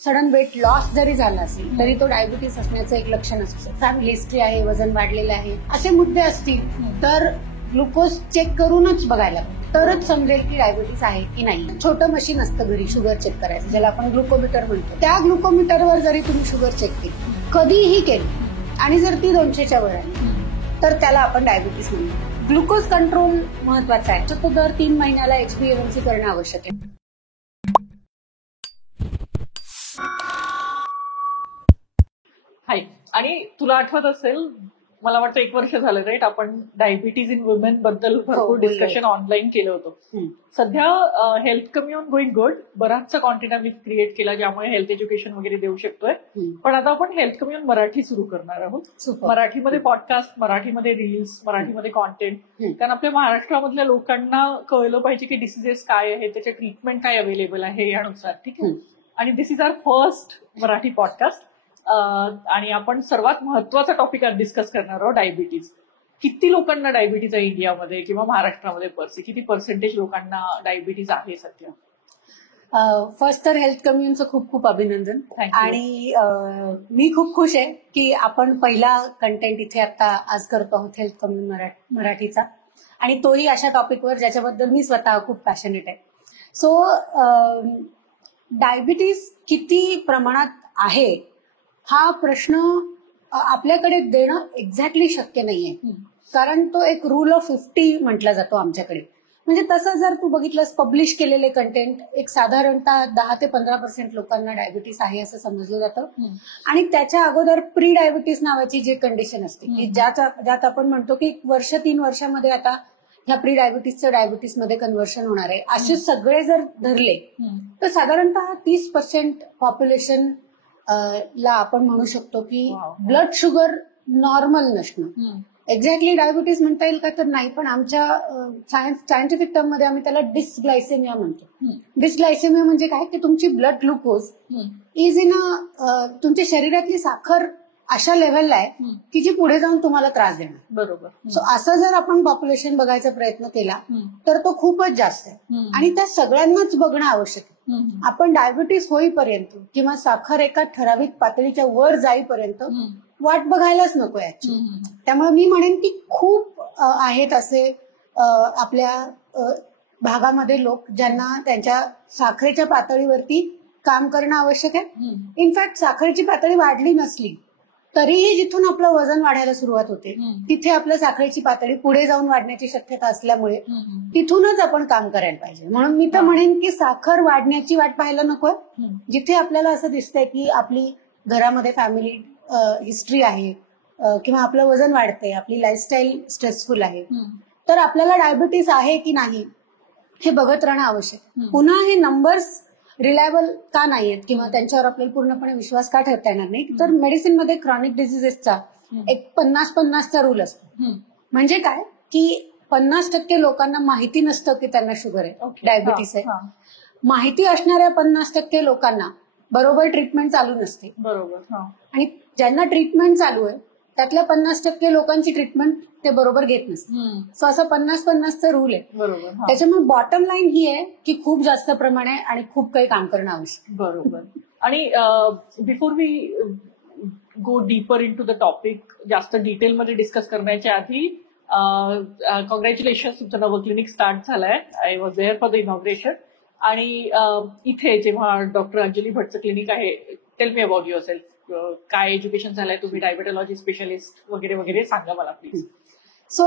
Sudden weight loss जरी झाला असेल तरी तो डायबिटीस असण्याचं एक लक्षण असू शकतं. फॅमिली हिस्ट्री आहे, वजन वाढलेलं आहे, असे मुद्दे असतील तर ग्लुकोज चेक करूनच बघायला तरच समजेल की डायबिटीस आहे की नाही. छोटं मशीन असतं घरी शुगर चेक करायचं, ज्याला आपण ग्लुकोमीटर म्हणतो. त्या ग्लुकोमीटरवर जरी तुम्ही शुगर चेक केली, कधीही केली, आणि जर ती 200च्या वर आली तर त्याला आपण डायबिटीस म्हणतो. ग्लुकोज कंट्रोल महत्वाचा आहे, तो दर 3 महिन्याला HbA1c करणं आवश्यक आहे. हाय, आणि तुला आठवत असेल, मला वाटतं 1 वर्ष झालं राईट, आपण डायबिटीज इन वुमेन बद्दल भरपूर डिस्कशन ऑनलाईन केलं होतं. सध्या हेल्थ कम्युन गोईंग गुड, बराचसा कॉन्टेंट आम्ही क्रिएट केला ज्यामुळे हेल्थ एज्युकेशन वगैरे देऊ शकतोय. पण आता आपण हेल्थ कम्युन मराठी सुरू करणार आहोत. मराठीमध्ये पॉडकास्ट, मराठीमध्ये रील्स, मराठीमध्ये कॉन्टेंट. कारण आपल्या महाराष्ट्रामधल्या लोकांना कळलं पाहिजे की डिसिजेस काय आहे, त्याचे ट्रीटमेंट काय अवेलेबल आहे यानुसार. ठीक आहे. आणि this is our first Marathi podcast. आणि आपण सर्वात महत्वाचा टॉपिक आज डिस्कस करणार आहोत, डायबिटीज. किती लोकांना डायबिटीज आहे इंडियामध्ये किंवा महाराष्ट्रामध्ये? किती पर्सेंटेज लोकांना डायबिटीज आहे सध्या? फर्स्ट तर हेल्थ कम्युनचं खूप खूप अभिनंदन. आणि मी खूप खुश आहे की आपण पहिला कंटेंट इथे आता आज करतो आहोत हेल्थ कम्युन मराठीचा, आणि तोही अशा टॉपिकवर ज्याच्याबद्दल मी स्वतः खूप पॅशनेट आहे. सो डायबिटीज किती प्रमाणात आहे हा प्रश्न आपल्याकडे देणं एक्झॅक्टली शक्य नाहीये, कारण तो एक रूल ऑफ 50 म्हटला जातो आमच्याकडे. म्हणजे तसं जर तू बघितलंस पब्लिश केलेले कंटेंट, एक साधारणतः 10 ते 15% लोकांना डायबिटीस आहे असं समजलं जातं. आणि त्याच्या अगोदर प्री डायबिटीस नावाची जी कंडिशन असते की ज्यात आपण म्हणतो की 3 वर्षामध्ये आता ह्या प्री डायबिटीसचं डायबिटीसमध्ये कन्व्हर्शन होणार आहे, असे सगळे जर धरले तर साधारणतः 30% पॉप्युलेशन ला आपण म्हणू शकतो की ब्लड शुगर नॉर्मल नसणं. एक्झॅक्टली डायबिटीस म्हणता येईल का तर नाही, पण आमच्या सायंटिफिक टर्म मध्ये आम्ही त्याला डिसग्लायसेमिया म्हणतो. डिसग्लायसेमिया म्हणजे काय की तुमची ब्लड ग्लुकोज इज इन तुमच्या शरीरातली साखर अशा लेव्हलला आहे की जी पुढे जाऊन तुम्हाला त्रास देणार. बरोबर. सो असं जर आपण पॉप्युलेशन बघायचा प्रयत्न केला तर तो खूपच जास्त आहे, आणि त्या सगळ्यांनाच बघणं आवश्यक आहे. आपण डायबिटीस होईपर्यंत किंवा साखर एका ठराविक पातळीच्या वर जाईपर्यंत वाट बघायलाच नको याची. त्यामुळे मी म्हणेन की खूप आहेत असे आपल्या भागामध्ये लोक ज्यांना त्यांच्या साखरेच्या पातळीवरती काम करणं आवश्यक आहे. इनफॅक्ट साखरेची पातळी वाढली नसली तरीही जिथून आपलं वजन वाढायला सुरुवात होते तिथे आपल्या साखरेची पातळी पुढे जाऊन वाढण्याची शक्यता असल्यामुळे तिथूनच आपण काम करायला पाहिजे. म्हणून मी तर म्हणेन की साखर वाढण्याची वाट पाहायला नको. जिथे आपल्याला असं दिसतंय की आपली घरामध्ये फॅमिली हिस्ट्री आहे किंवा आपलं वजन वाढतंय, आपली लाईफस्टाईल स्ट्रेसफुल आहे, तर आपल्याला डायबिटीस आहे की नाही हे बघत राहणं आवश्यक. पुन्हा हे नंबर्स रिलायबल का नाहीयेत किंवा त्यांच्यावर आपल्याला पूर्णपणे विश्वास का ठेवता येणार नाही, तर मेडिसिनमध्ये क्रॉनिक डिझिजेसचा एक 50-50चा रूल असतो. म्हणजे काय की 50% लोकांना माहिती नसतं की त्यांना शुगर आहे, डायबिटीस आहे. माहिती असणाऱ्या 50% लोकांना बरोबर ट्रीटमेंट चालू नसते. बरोबर. आणि ज्यांना ट्रीटमेंट चालू आहे त्यातल्या 50% लोकांची ट्रीटमेंट ते बरोबर घेत नसते. सो असं 50-50चा रूल आहे. बरोबर. त्याच्यामुळे बॉटम लाईन ही आहे की खूप जास्त प्रमाण आहे आणि खूप काही काम करणं आवश्यक. बरोबर. आणि before we go deeper into the topic, जास्त डिटेलमध्ये डिस्कस करण्याच्या आधी कॉंग्रॅच्युलेशन, तुमचं नवं क्लिनिक स्टार्ट झालंय. I was there for the inauguration. आणि इथे जेव्हा डॉक्टर अंजली भटचं क्लिनिक आहे, tell me about yourself. काय एज्युकेशन झालंय, तुम्ही डायबेटॉलॉजी स्पेशलिस्ट वगैरे वगैरे सांगा मला प्लीज. सो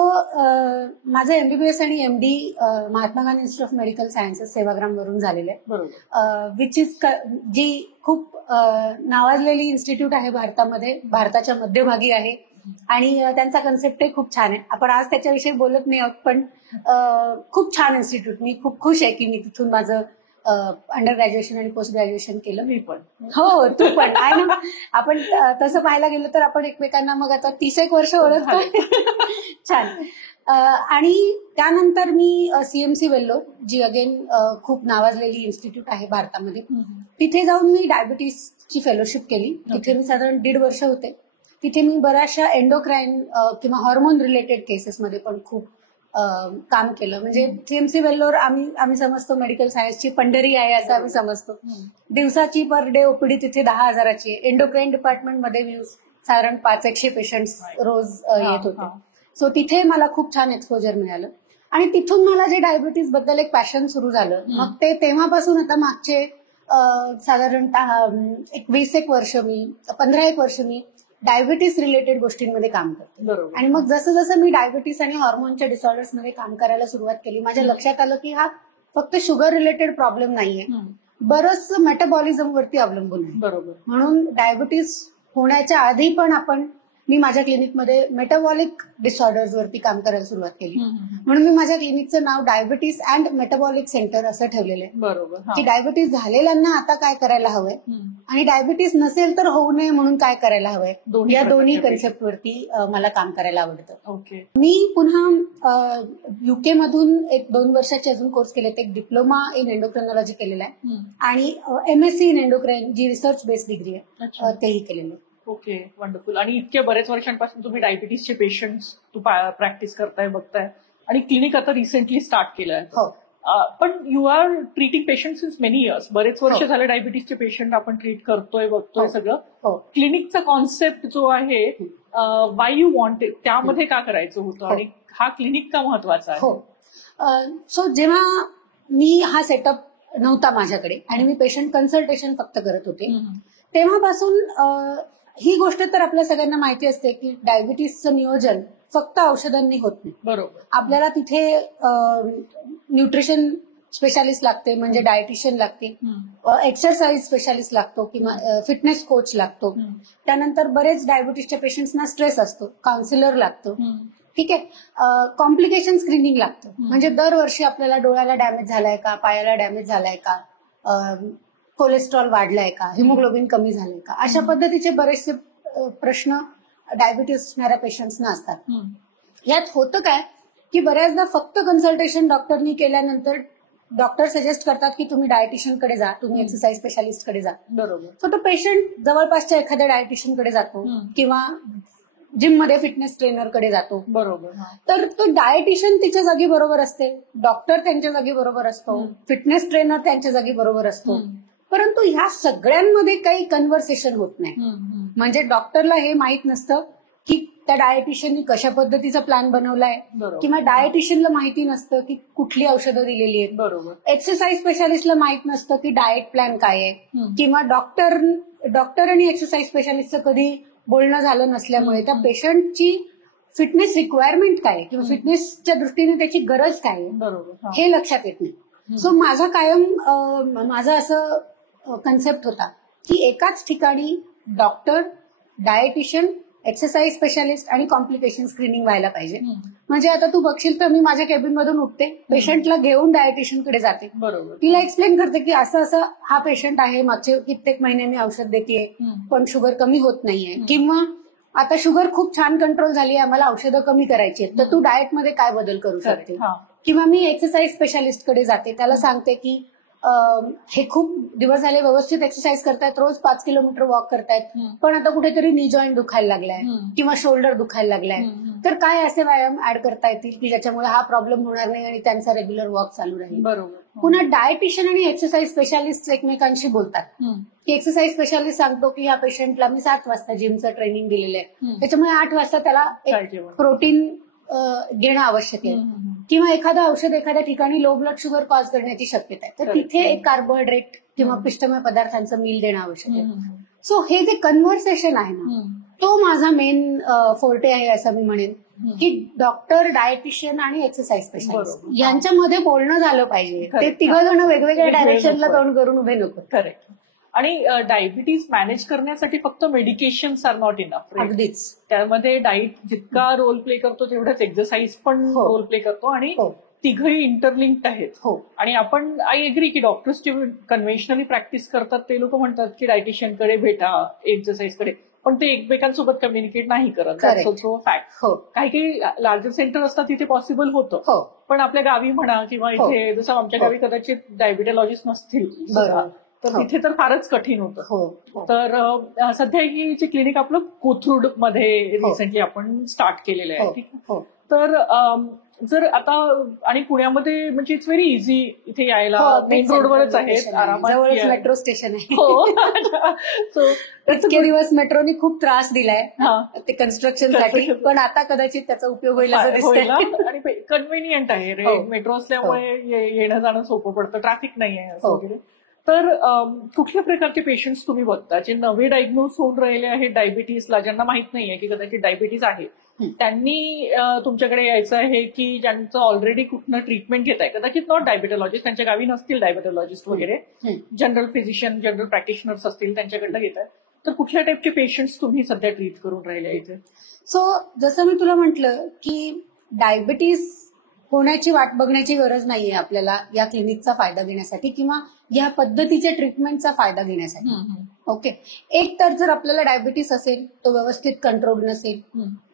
माझं MBBS आणि MD Mahatma Gandhi institute of medical sciences Sevagram वरून झालेलं आहे. बरोबर. विच इज जी खूप नावाजलेली इन्स्टिट्यूट आहे भारतामध्ये, भारताच्या मध्यभागी आहे, आणि त्यांचा कन्सेप्टही खूप छान आहे. आपण आज त्याच्याविषयी बोलत नाही आहोत, पण खूप छान इन्स्टिट्यूट. मी खूप खुश आहे की मी तिथून माझं अंडर ग्रॅज्युएशन आणि पोस्ट ग्रॅज्युएशन केलं. मी पण. हो, तू पण आहे ना. आपण तसं पाहायला गेलो तर आपण एकमेकांना मग आता 30 वर्ष ओळखतो. छान. आणि त्यानंतर मी CMC वेल्लोर, जी अगेन खूप नावाजलेली इन्स्टिट्यूट आहे भारतामध्ये, तिथे जाऊन मी डायबिटीसची फेलोशिप केली. तिथे मी साधारण 1.5 वर्ष होते. तिथे मी बऱ्याचशा एंडोक्राईन किंवा हॉर्मोन रिलेटेड केसेसमध्ये पण खूप काम केलं. म्हणजे सीएमसी वेल्लोर आम्ही समजतो मेडिकल सायन्सची पंढरी आहे असं आम्ही समजतो. दिवसाची पर डे ओपीडी तिथे 10,000ची आहे. एंडोक्राईन डिपार्टमेंटमध्ये साधारण 500 पेशंट्स रोज येत होते. सो तिथे मला खूप छान एक्सपोजर मिळालं आणि तिथून मला जे डायबिटीज बद्दल एक पॅशन सुरू झालं. मग ते तेव्हापासून आता मागचे साधारणतः 20 वर्ष 15 वर्ष मी डायबिटीस रिलेटेड गोष्टींमध्ये काम करते. आणि मग जसं जसं मी डायबिटीस आणि हॉर्मोनच्या डिसऑर्डर्स मध्ये काम करायला सुरुवात केली, माझ्या लक्षात आलं की हा फक्त शुगर रिलेटेड प्रॉब्लेम नाहीये, बरंच मेटाबॉलिझम वरती अवलंबून आहे. बरोबर. म्हणून डायबिटीस होण्याच्या आधी पण मी माझ्या क्लिनिकमध्ये मेटाबॉलिक डिसऑर्डर्स वरती काम करायला सुरुवात केली. म्हणून मी माझ्या क्लिनिकचं नाव डायबिटीस अँड मेटाबॉलिक सेंटर असं ठेवलेलं आहे. बरोबर. की डायबिटीस झालेल्यांना आता काय करायला हवंय आणि डायबिटीस नसेल तर होऊ नये म्हणून काय करायला हवंय, या दोन्ही कन्सेप्ट वरती मला काम करायला आवडतं. ओके. मी पुन्हा युके मधून 1-2 वर्षाचे अजून कोर्स केले. एक डिप्लोमा इन एंडोक्राइनॉलॉजी केलेला आहे आणि MSc इन एंडोक्राइन जी रिसर्च बेस्ड डिग्री आहे तेही केलेलं आहे. Okay, wonderful. आणि इतक्या बऱ्याच वर्षांपासून तुम्ही डायबिटीसचे पेशंट्स प्रॅक्टिस करताय, बघताय आणि क्लिनिक आता रिसेंटली स्टार्ट केलंय. हो. पण you are treating patient since many years. बरेच वर्ष झाले डायबिटीसचे पेशंट आपण ट्रीट करतोय, बघतोय सगळं. क्लिनिकचा कॉन्सेप्ट जो आहे, वाय यू वॉन्ट इट, त्यामध्ये का करायचं होतं आणि हा क्लिनिक का महत्वाचा आहे? हो. सो जेव्हा मी हा सेटअप नव्हता माझ्याकडे आणि मी पेशंट कन्सल्टेशन फक्त करत होते, तेव्हापासून ही गोष्ट तर आपल्या सगळ्यांना माहिती असते की डायबिटीसचं नियोजन फक्त औषधांनी होत नाही. बरोबर. आपल्याला तिथे न्यूट्रिशन स्पेशालिस्ट लागते, म्हणजे डायटिशियन लागते, एक्सरसाइज स्पेशालिस्ट लागतो किंवा फिटनेस कोच लागतो. त्यानंतर बरेच डायबिटीसच्या पेशंट्सना स्ट्रेस असतो, काउन्सिलर लागतो. ठीक आहे. कॉम्प्लिकेशन स्क्रीनिंग लागतं, म्हणजे दरवर्षी आपल्याला डोळ्याला डॅमेज झालाय का, पायाला डॅमेज झालाय का, कोलेस्ट्रॉल वाढलाय का, हिमोग्लोबिन कमी झालंय का, अशा पद्धतीचे बरेचसे प्रश्न डायबिटीस असणाऱ्या पेशंट्सना असतात. यात होतं काय की बऱ्याचदा फक्त कन्सल्टेशन डॉक्टरनी केल्यानंतर डॉक्टर सजेस्ट करतात की तुम्ही डायटिशियनकडे जा, तुम्ही एक्सरसाइज स्पेशालिस्टकडे जा. बरोबर. सो तो पेशंट जवळपासच्या एखाद्या डायटिशियनकडे जातो किंवा जिममध्ये फिटनेस ट्रेनरकडे जातो. बरोबर. तर तो डायटिशियन तिच्या जागी बरोबर असते, डॉक्टर त्यांच्या जागी बरोबर असतो, फिटनेस ट्रेनर त्यांच्या जागी बरोबर असतो, परंतु ह्या सगळ्यांमध्ये काही कन्व्हर्सेशन होत नाही. म्हणजे डॉक्टरला हे माहित नसतं की त्या डायटिशियननी कशा पद्धतीचा प्लॅन बनवलाय किंवा डायटिशियनला माहिती नसतं की कुठली औषधं दिलेली आहेत. बरोबर. एक्सरसाइज स्पेशालिस्टला माहित नसतं की डाएट प्लॅन काय आहे किंवा डॉक्टर आणि एक्सरसाइज स्पेशालिस्टचं कधी बोलणं झालं नसल्यामुळे त्या पेशंटची फिटनेस रिक्वायरमेंट काय किंवा फिटनेसच्या दृष्टीने त्याची गरज काय आहे हे लक्षात येत नाही. सो माझा कायम माझं असं कन्सेप्ट होता की एकाच ठिकाणी डॉक्टर, डायटिशियन, एक्सरसाइज स्पेशालिस्ट आणि कॉम्प्लिकेशन स्क्रीनिंग व्हायला पाहिजे. म्हणजे आता तू बघशील तर मी माझ्या केबिन मधून उठते, पेशंटला घेऊन डायटिशियनकडे जाते, बरोबर, तिला एक्सप्लेन करते की असं असं हा पेशंट आहे, मागचे कित्येक महिने मी औषध देते पण शुगर कमी होत नाहीये, किंवा आता शुगर खूप छान कंट्रोल झाली आहे, आम्हाला औषधं कमी करायची आहेत, तर तू डाएटमध्ये काय बदल करू शकते. किंवा मी एक्सरसाइज स्पेशालिस्टकडे जाते, त्याला सांगते की हे खूप दिवस झाले व्यवस्थित एक्सरसाइज करतायत, रोज 5 किलोमीटर वॉक करतायत, पण आता कुठेतरी नी जॉईंट दुखायला लागलाय किंवा शोल्डर दुखायला लागलाय, तर काय असे व्यायाम ऍड करता येतील की ज्याच्यामुळे हा प्रॉब्लेम होणार नाही आणि त्यांचा रेग्युलर वॉक चालू राहील. बरोबर. पुन्हा डायटिशियन आणि एक्सरसाइज स्पेशालिस्ट एकमेकांशी बोलतात की एक्सरसाइज स्पेशालिस्ट सांगतो की ह्या पेशंटला मी 7 वाजता जिमचं ट्रेनिंग दिलेलं आहे, त्याच्यामुळे 8 वाजता त्याला प्रोटीन घेणं आवश्यक आहे, किंवा एखादं औषध एखाद्या ठिकाणी लो ब्लड शुगर कॉज करण्याची शक्यता आहे, तर तिथे एक कार्बोहायड्रेट किंवा पिष्टमय पदार्थांचं मील देणं आवश्यक आहे. सो हे जे कन्व्हर्सेशन आहे ना, तो माझा मेन फोर्टे आहे असं मी म्हणेन की डॉक्टर, डायटिशियन आणि एक्सरसाइज स्पेशालिस्ट यांच्यामध्ये बोलणं झालं पाहिजे. ते तिघं जण वेगवेगळ्या डायरेक्शनला तोंड करून उभे नको. करेक्ट. आणि डायबिटीज मॅनेज करण्यासाठी फक्त मेडिकेशन्स आर नॉट इनफ. अगदीच. त्यामध्ये डाईट जितका रोल प्ले करतो तेवढाच एक्सरसाइज पण रोल प्ले करतो आणि तिघही इंटरलिंक्ड आहेत. आणि आपण आय एग्री की डॉक्टर्स जे कन्व्हेन्शनली प्रॅक्टिस करतात ते लोक म्हणतात की डायटिशियनकडे भेटा, एक्सरसाइजकडे, पण ते एकमेकांसोबत कम्युनिकेट नाही करत. फॅक्ट. काही काही लार्जर सेंटर असतात तिथे पॉसिबल होतं, पण आपल्या गावी म्हणा किंवा इथे जसं आमच्या गावी कदाचित डायबिटॉलॉजिस्ट नसतील तर तिथे तर फारच कठीण होतं. तर सध्या ही जे क्लिनिक आपलं कोथरूड मध्ये रिसेंटली आपण स्टार्ट केलेलं आहे. ठीक आहे. तर जर आता आणि पुण्यामध्ये म्हणजे इट्स व्हेरी इझी इथे यायला, हो, मेन तेच रोडवरच central आहेत, location आहे. आरामात जवळच या- मेट्रो स्टेशन आहे. हो सो इतके दिवस मेट्रोनी खूप त्रास दिलाय ते कन्स्ट्रक्शन साठी, Construction. पण आता कदाचित त्याचा उपयोग होईल असं होईल दिसतंय. आणि कन्व्हिनियंट आहे रे, हो. मेट्रो असल्यामुळे येणं जाणं सोपं पडतं, ट्रॅफिक नाही आहे असं हो. वगैरे. तर कुठल्या प्रकारचे पेशंट्स तुम्ही बघता जे नवे डायग्नोज होऊन राहिले आहेत डायबिटीसला, ज्यांना माहित नाहीये की कदाचित डायबिटीस आहे, त्यांनी तुमच्याकडे यायचं आहे की ज्यांचं ऑलरेडी कुठनं ट्रीटमेंट घेत आहे, कदाचित नॉट डायबिटॉलॉजिस्ट, त्यांच्या गावी नसतील डायबिटॉलॉजिस्ट वगैरे, जनरल फिजिशियन, जनरल प्रॅक्टिशनर्स असतील, त्यांच्याकडनं घेत आहे. तर कुठल्या टाईपचे पेशंट्स तुम्ही सध्या ट्रीट करून राहिले इथे? सो जसं मी तुला म्हटलं की डायबिटीस होण्याची वाट बघण्याची गरज नाहीये आपल्याला या क्लिनिकचा फायदा घेण्यासाठी किंवा या पद्धतीच्या ट्रीटमेंटचा फायदा घेण्यासाठी. ओके, एक तर जर आपल्याला डायबिटीस असेल तो व्यवस्थित कंट्रोल नसेल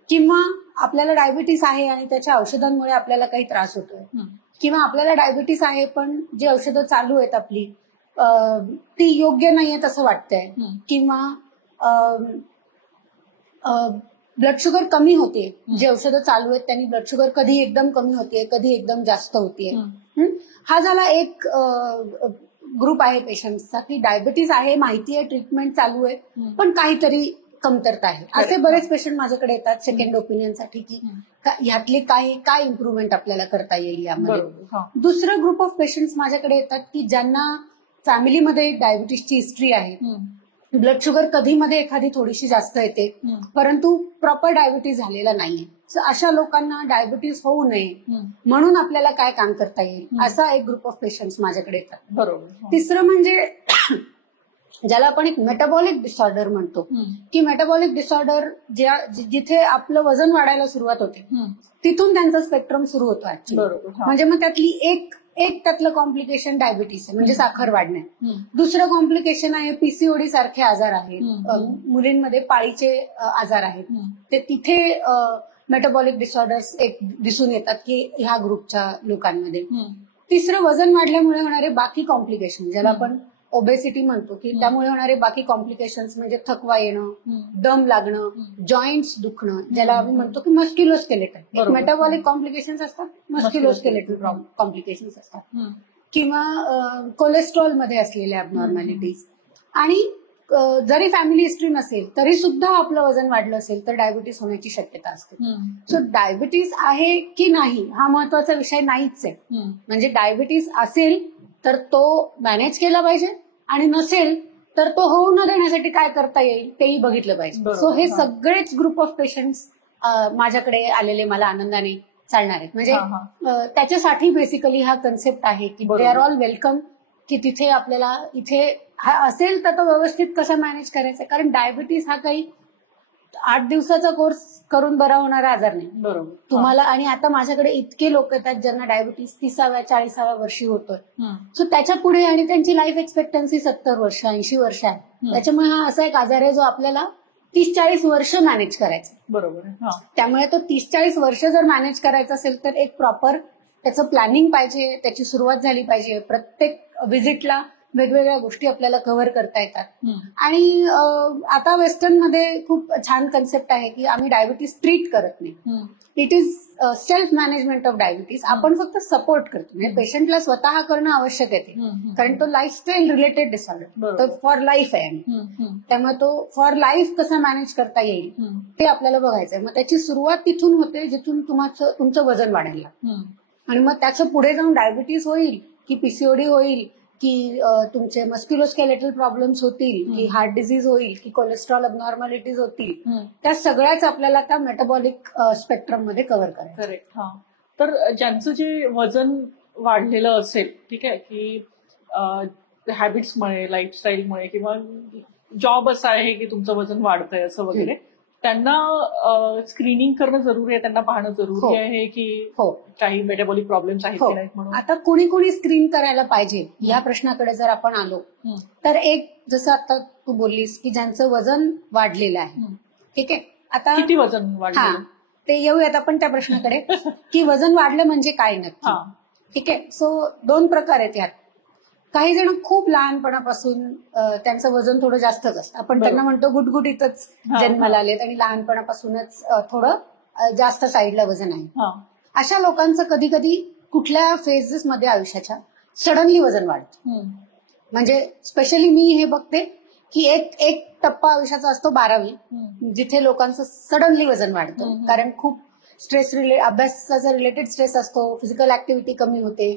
किंवा आपल्याला डायबिटीस आहे आणि त्याच्या औषधांमुळे आपल्याला काही त्रास होतोय किंवा आपल्याला डायबिटीस आहे पण जी औषधं चालू आहेत आपली ती योग्य नाहीयेत असं वाटतंय किंवा ब्लड शुगर कमी होते, जी औषधं चालू आहेत त्यांनी ब्लड शुगर कधी एकदम कमी होते, कधी एकदम जास्त होतीये. हा झाला एक ग्रुप आहे पेशंट्सचा की डायबिटीस आहे, माहिती आहे, ट्रीटमेंट चालू आहे, पण काहीतरी कमतरता आहे. असे बरेच पेशंट माझ्याकडे येतात सेकंड ओपिनियनसाठी की ह्यातली काय इम्प्रुव्हमेंट आपल्याला करता येईल यामध्ये. दुसरं ग्रुप ऑफ पेशंट्स माझ्याकडे येतात की ज्यांना फॅमिलीमध्ये डायबिटीसची हिस्ट्री आहे, ब्लड शुगर कधी मध्ये एखादी थोडीशी जास्त येते परंतु प्रॉपर डायबिटीस झालेला नाहीये. अशा लोकांना डायबिटीस होऊ नये म्हणून आपल्याला काय काम करता येईल असा एक ग्रुप ऑफ पेशंट्स माझ्याकडे येतात. बरोबर. तिसरं म्हणजे ज्याला आपण एक मेटाबॉलिक डिसऑर्डर म्हणतो की मेटाबॉलिक डिसऑर्डर जिथे आपलं वजन वाढायला सुरुवात होते तिथून त्यांचा स्पेक्ट्रम सुरू होतो ऍक्च्युअली. म्हणजे मग त्यातली एक त्यातलं कॉम्प्लिकेशन डायबिटीस आहे म्हणजे साखर वाढणे. दुसरं कॉम्प्लिकेशन आहे पीसीओडी सारखे आजार आहेत, मुलींमध्ये पाळीचे आजार आहेत, ते तिथे मेटाबॉलिक डिसऑर्डर्स एक दिसून येतात की ह्या ग्रुपच्या लोकांमध्ये. तिसरं वजन वाढल्यामुळे होणारे बाकी कॉम्प्लिकेशन ज्याला आपण ओबेसिटी म्हणतो की त्यामुळे होणारे बाकी कॉम्प्लिकेशन्स म्हणजे थकवा येणं, दम लागणं, जॉईंट्स दुखणं, ज्याला आम्ही म्हणतो की मस्क्युलोस्केलेटल. मेटाबॉलिक कॉम्प्लिकेशन्स असतात, मस्क्युलोस्केलेटल कॉम्प्लिकेशन्स असतात किंवा कोलेस्ट्रॉल मध्ये असलेल्या अबनॉर्मॅलिटीज. आणि जरी फॅमिली हिस्ट्री नसेल तरी सुद्धा आपलं वजन वाढलं असेल तर डायबिटीस होण्याची शक्यता असते. सो डायबिटीस आहे की नाही हा महत्वाचा विषय नाहीच आहे. म्हणजे डायबिटीस असेल तर तो मॅनेज केला पाहिजे आणि नसेल तर तो होऊ न देण्यासाठी काय करता येईल तेही बघितलं पाहिजे. सो हे सगळेच ग्रुप ऑफ पेशंट्स माझ्याकडे आलेले मला आनंदाने चालणार आहेत. म्हणजे त्याच्यासाठी बेसिकली हा कन्सेप्ट आहे की दे आर ऑल वेलकम, की तिथे आपल्याला इथे असेल तर तो व्यवस्थित कसं मॅनेज करायचं. कारण डायबिटीस हा काही 8 दिवसाचा कोर्स करून बरा होणारा आजार नाही. बरोबर तुम्हाला. आणि आता माझ्याकडे इतके लोक येतात ज्यांना डायबिटीस 30व्या 40व्या वर्षी होतोय. सो त्याच्या पुढे आणि त्यांची लाईफ एक्सपेक्टन्सी 70 वर्ष 80 वर्ष आहे. त्याच्यामुळे हा असा एक आजार आहे जो आपल्याला 30-40 वर्ष मॅनेज करायचा. बरोबर. त्यामुळे तो 30-40 वर्ष जर मॅनेज करायचा असेल तर एक प्रॉपर त्याचं प्लॅनिंग पाहिजे, त्याची सुरुवात झाली पाहिजे. प्रत्येक व्हिजिटला वेगवेगळ्या गोष्टी आपल्याला कव्हर करता येतात. आणि आता वेस्टर्न मध्ये खूप छान कन्सेप्ट आहे की आम्ही डायबिटीस ट्रीट करत नाही. It is self management of diabetes. आपण फक्त सपोर्ट करतो. म्हणजे पेशंटला स्वतः करणं आवश्यक आहे कारण तो लाईफस्टाईल रिलेटेड डिसऑर्डर तो फॉर लाईफ आहे. त्यामुळे तो फॉर लाईफ कसा मॅनेज करता येईल ते आपल्याला बघायचंय. मग त्याची सुरुवात तिथून होते जिथून तुमचं वजन वाढायला आणि मग त्याचं पुढे जाऊन डायबिटीस होईल की पीसीओडी होईल की तुमचे मस्क्युलोस्केलेटल प्रॉब्लेम्स होतील की हार्ट डिझीज होईल की कोलेस्ट्रॉल अबनॉर्मॅलिटीज होतील. त्या सगळ्याच आपल्याला त्या मेटाबॉलिक स्पेक्ट्रम मध्ये कव्हर करायचं. करेक्ट. तर ज्यांचं जे वजन वाढलेलं असेल, ठीक आहे, की हॅबिट्समुळे, लाईफस्टाईलमुळे किंवा जॉब असा आहे की तुमचं वजन वाढतंय असं वगैरे, त्यांना स्क्रीनिंग करणं जरुरी आहे, त्यांना पाहणं जरुरी आहे की काही मेटाबॉलिक प्रॉब्लेम्स आहेत की नाहीत म्हणून. आता कुणी स्क्रीन करायला पाहिजे या प्रश्नाकडे जर आपण आलो तर एक जसं आता तू बोललीस की ज्यांचं वजन वाढलेलं आहे, ठीक आहे, आता किती वजन वाढलं ते येऊयात आपण त्या प्रश्नाकडे की वजन वाढलं म्हणजे काय नक्की. ठीक आहे. सो 2 प्रकार आहेत यात. काही जण खूप लहानपणापासून त्यांचं वजन थोडं जास्तच असतं. आपण त्यांना म्हणतो गुटगुटीतच जन्माला आलेत आणि लहानपणापासूनच थोडं जास्त साईडला वजन आहे. अशा लोकांचं कधी कधी कुठल्या फेजेस मध्ये आयुष्याच्या सडनली वजन वाढतं. म्हणजे स्पेशली मी हे बघते की एक टप्पा आयुष्याचा असतो 12वी, जिथे लोकांचं सडनली वजन वाढतं. कारण खूप स्ट्रेस अभ्यासाचा रिलेटेड स्ट्रेस असतो, फिजिकल ऍक्टिव्हिटी कमी होते,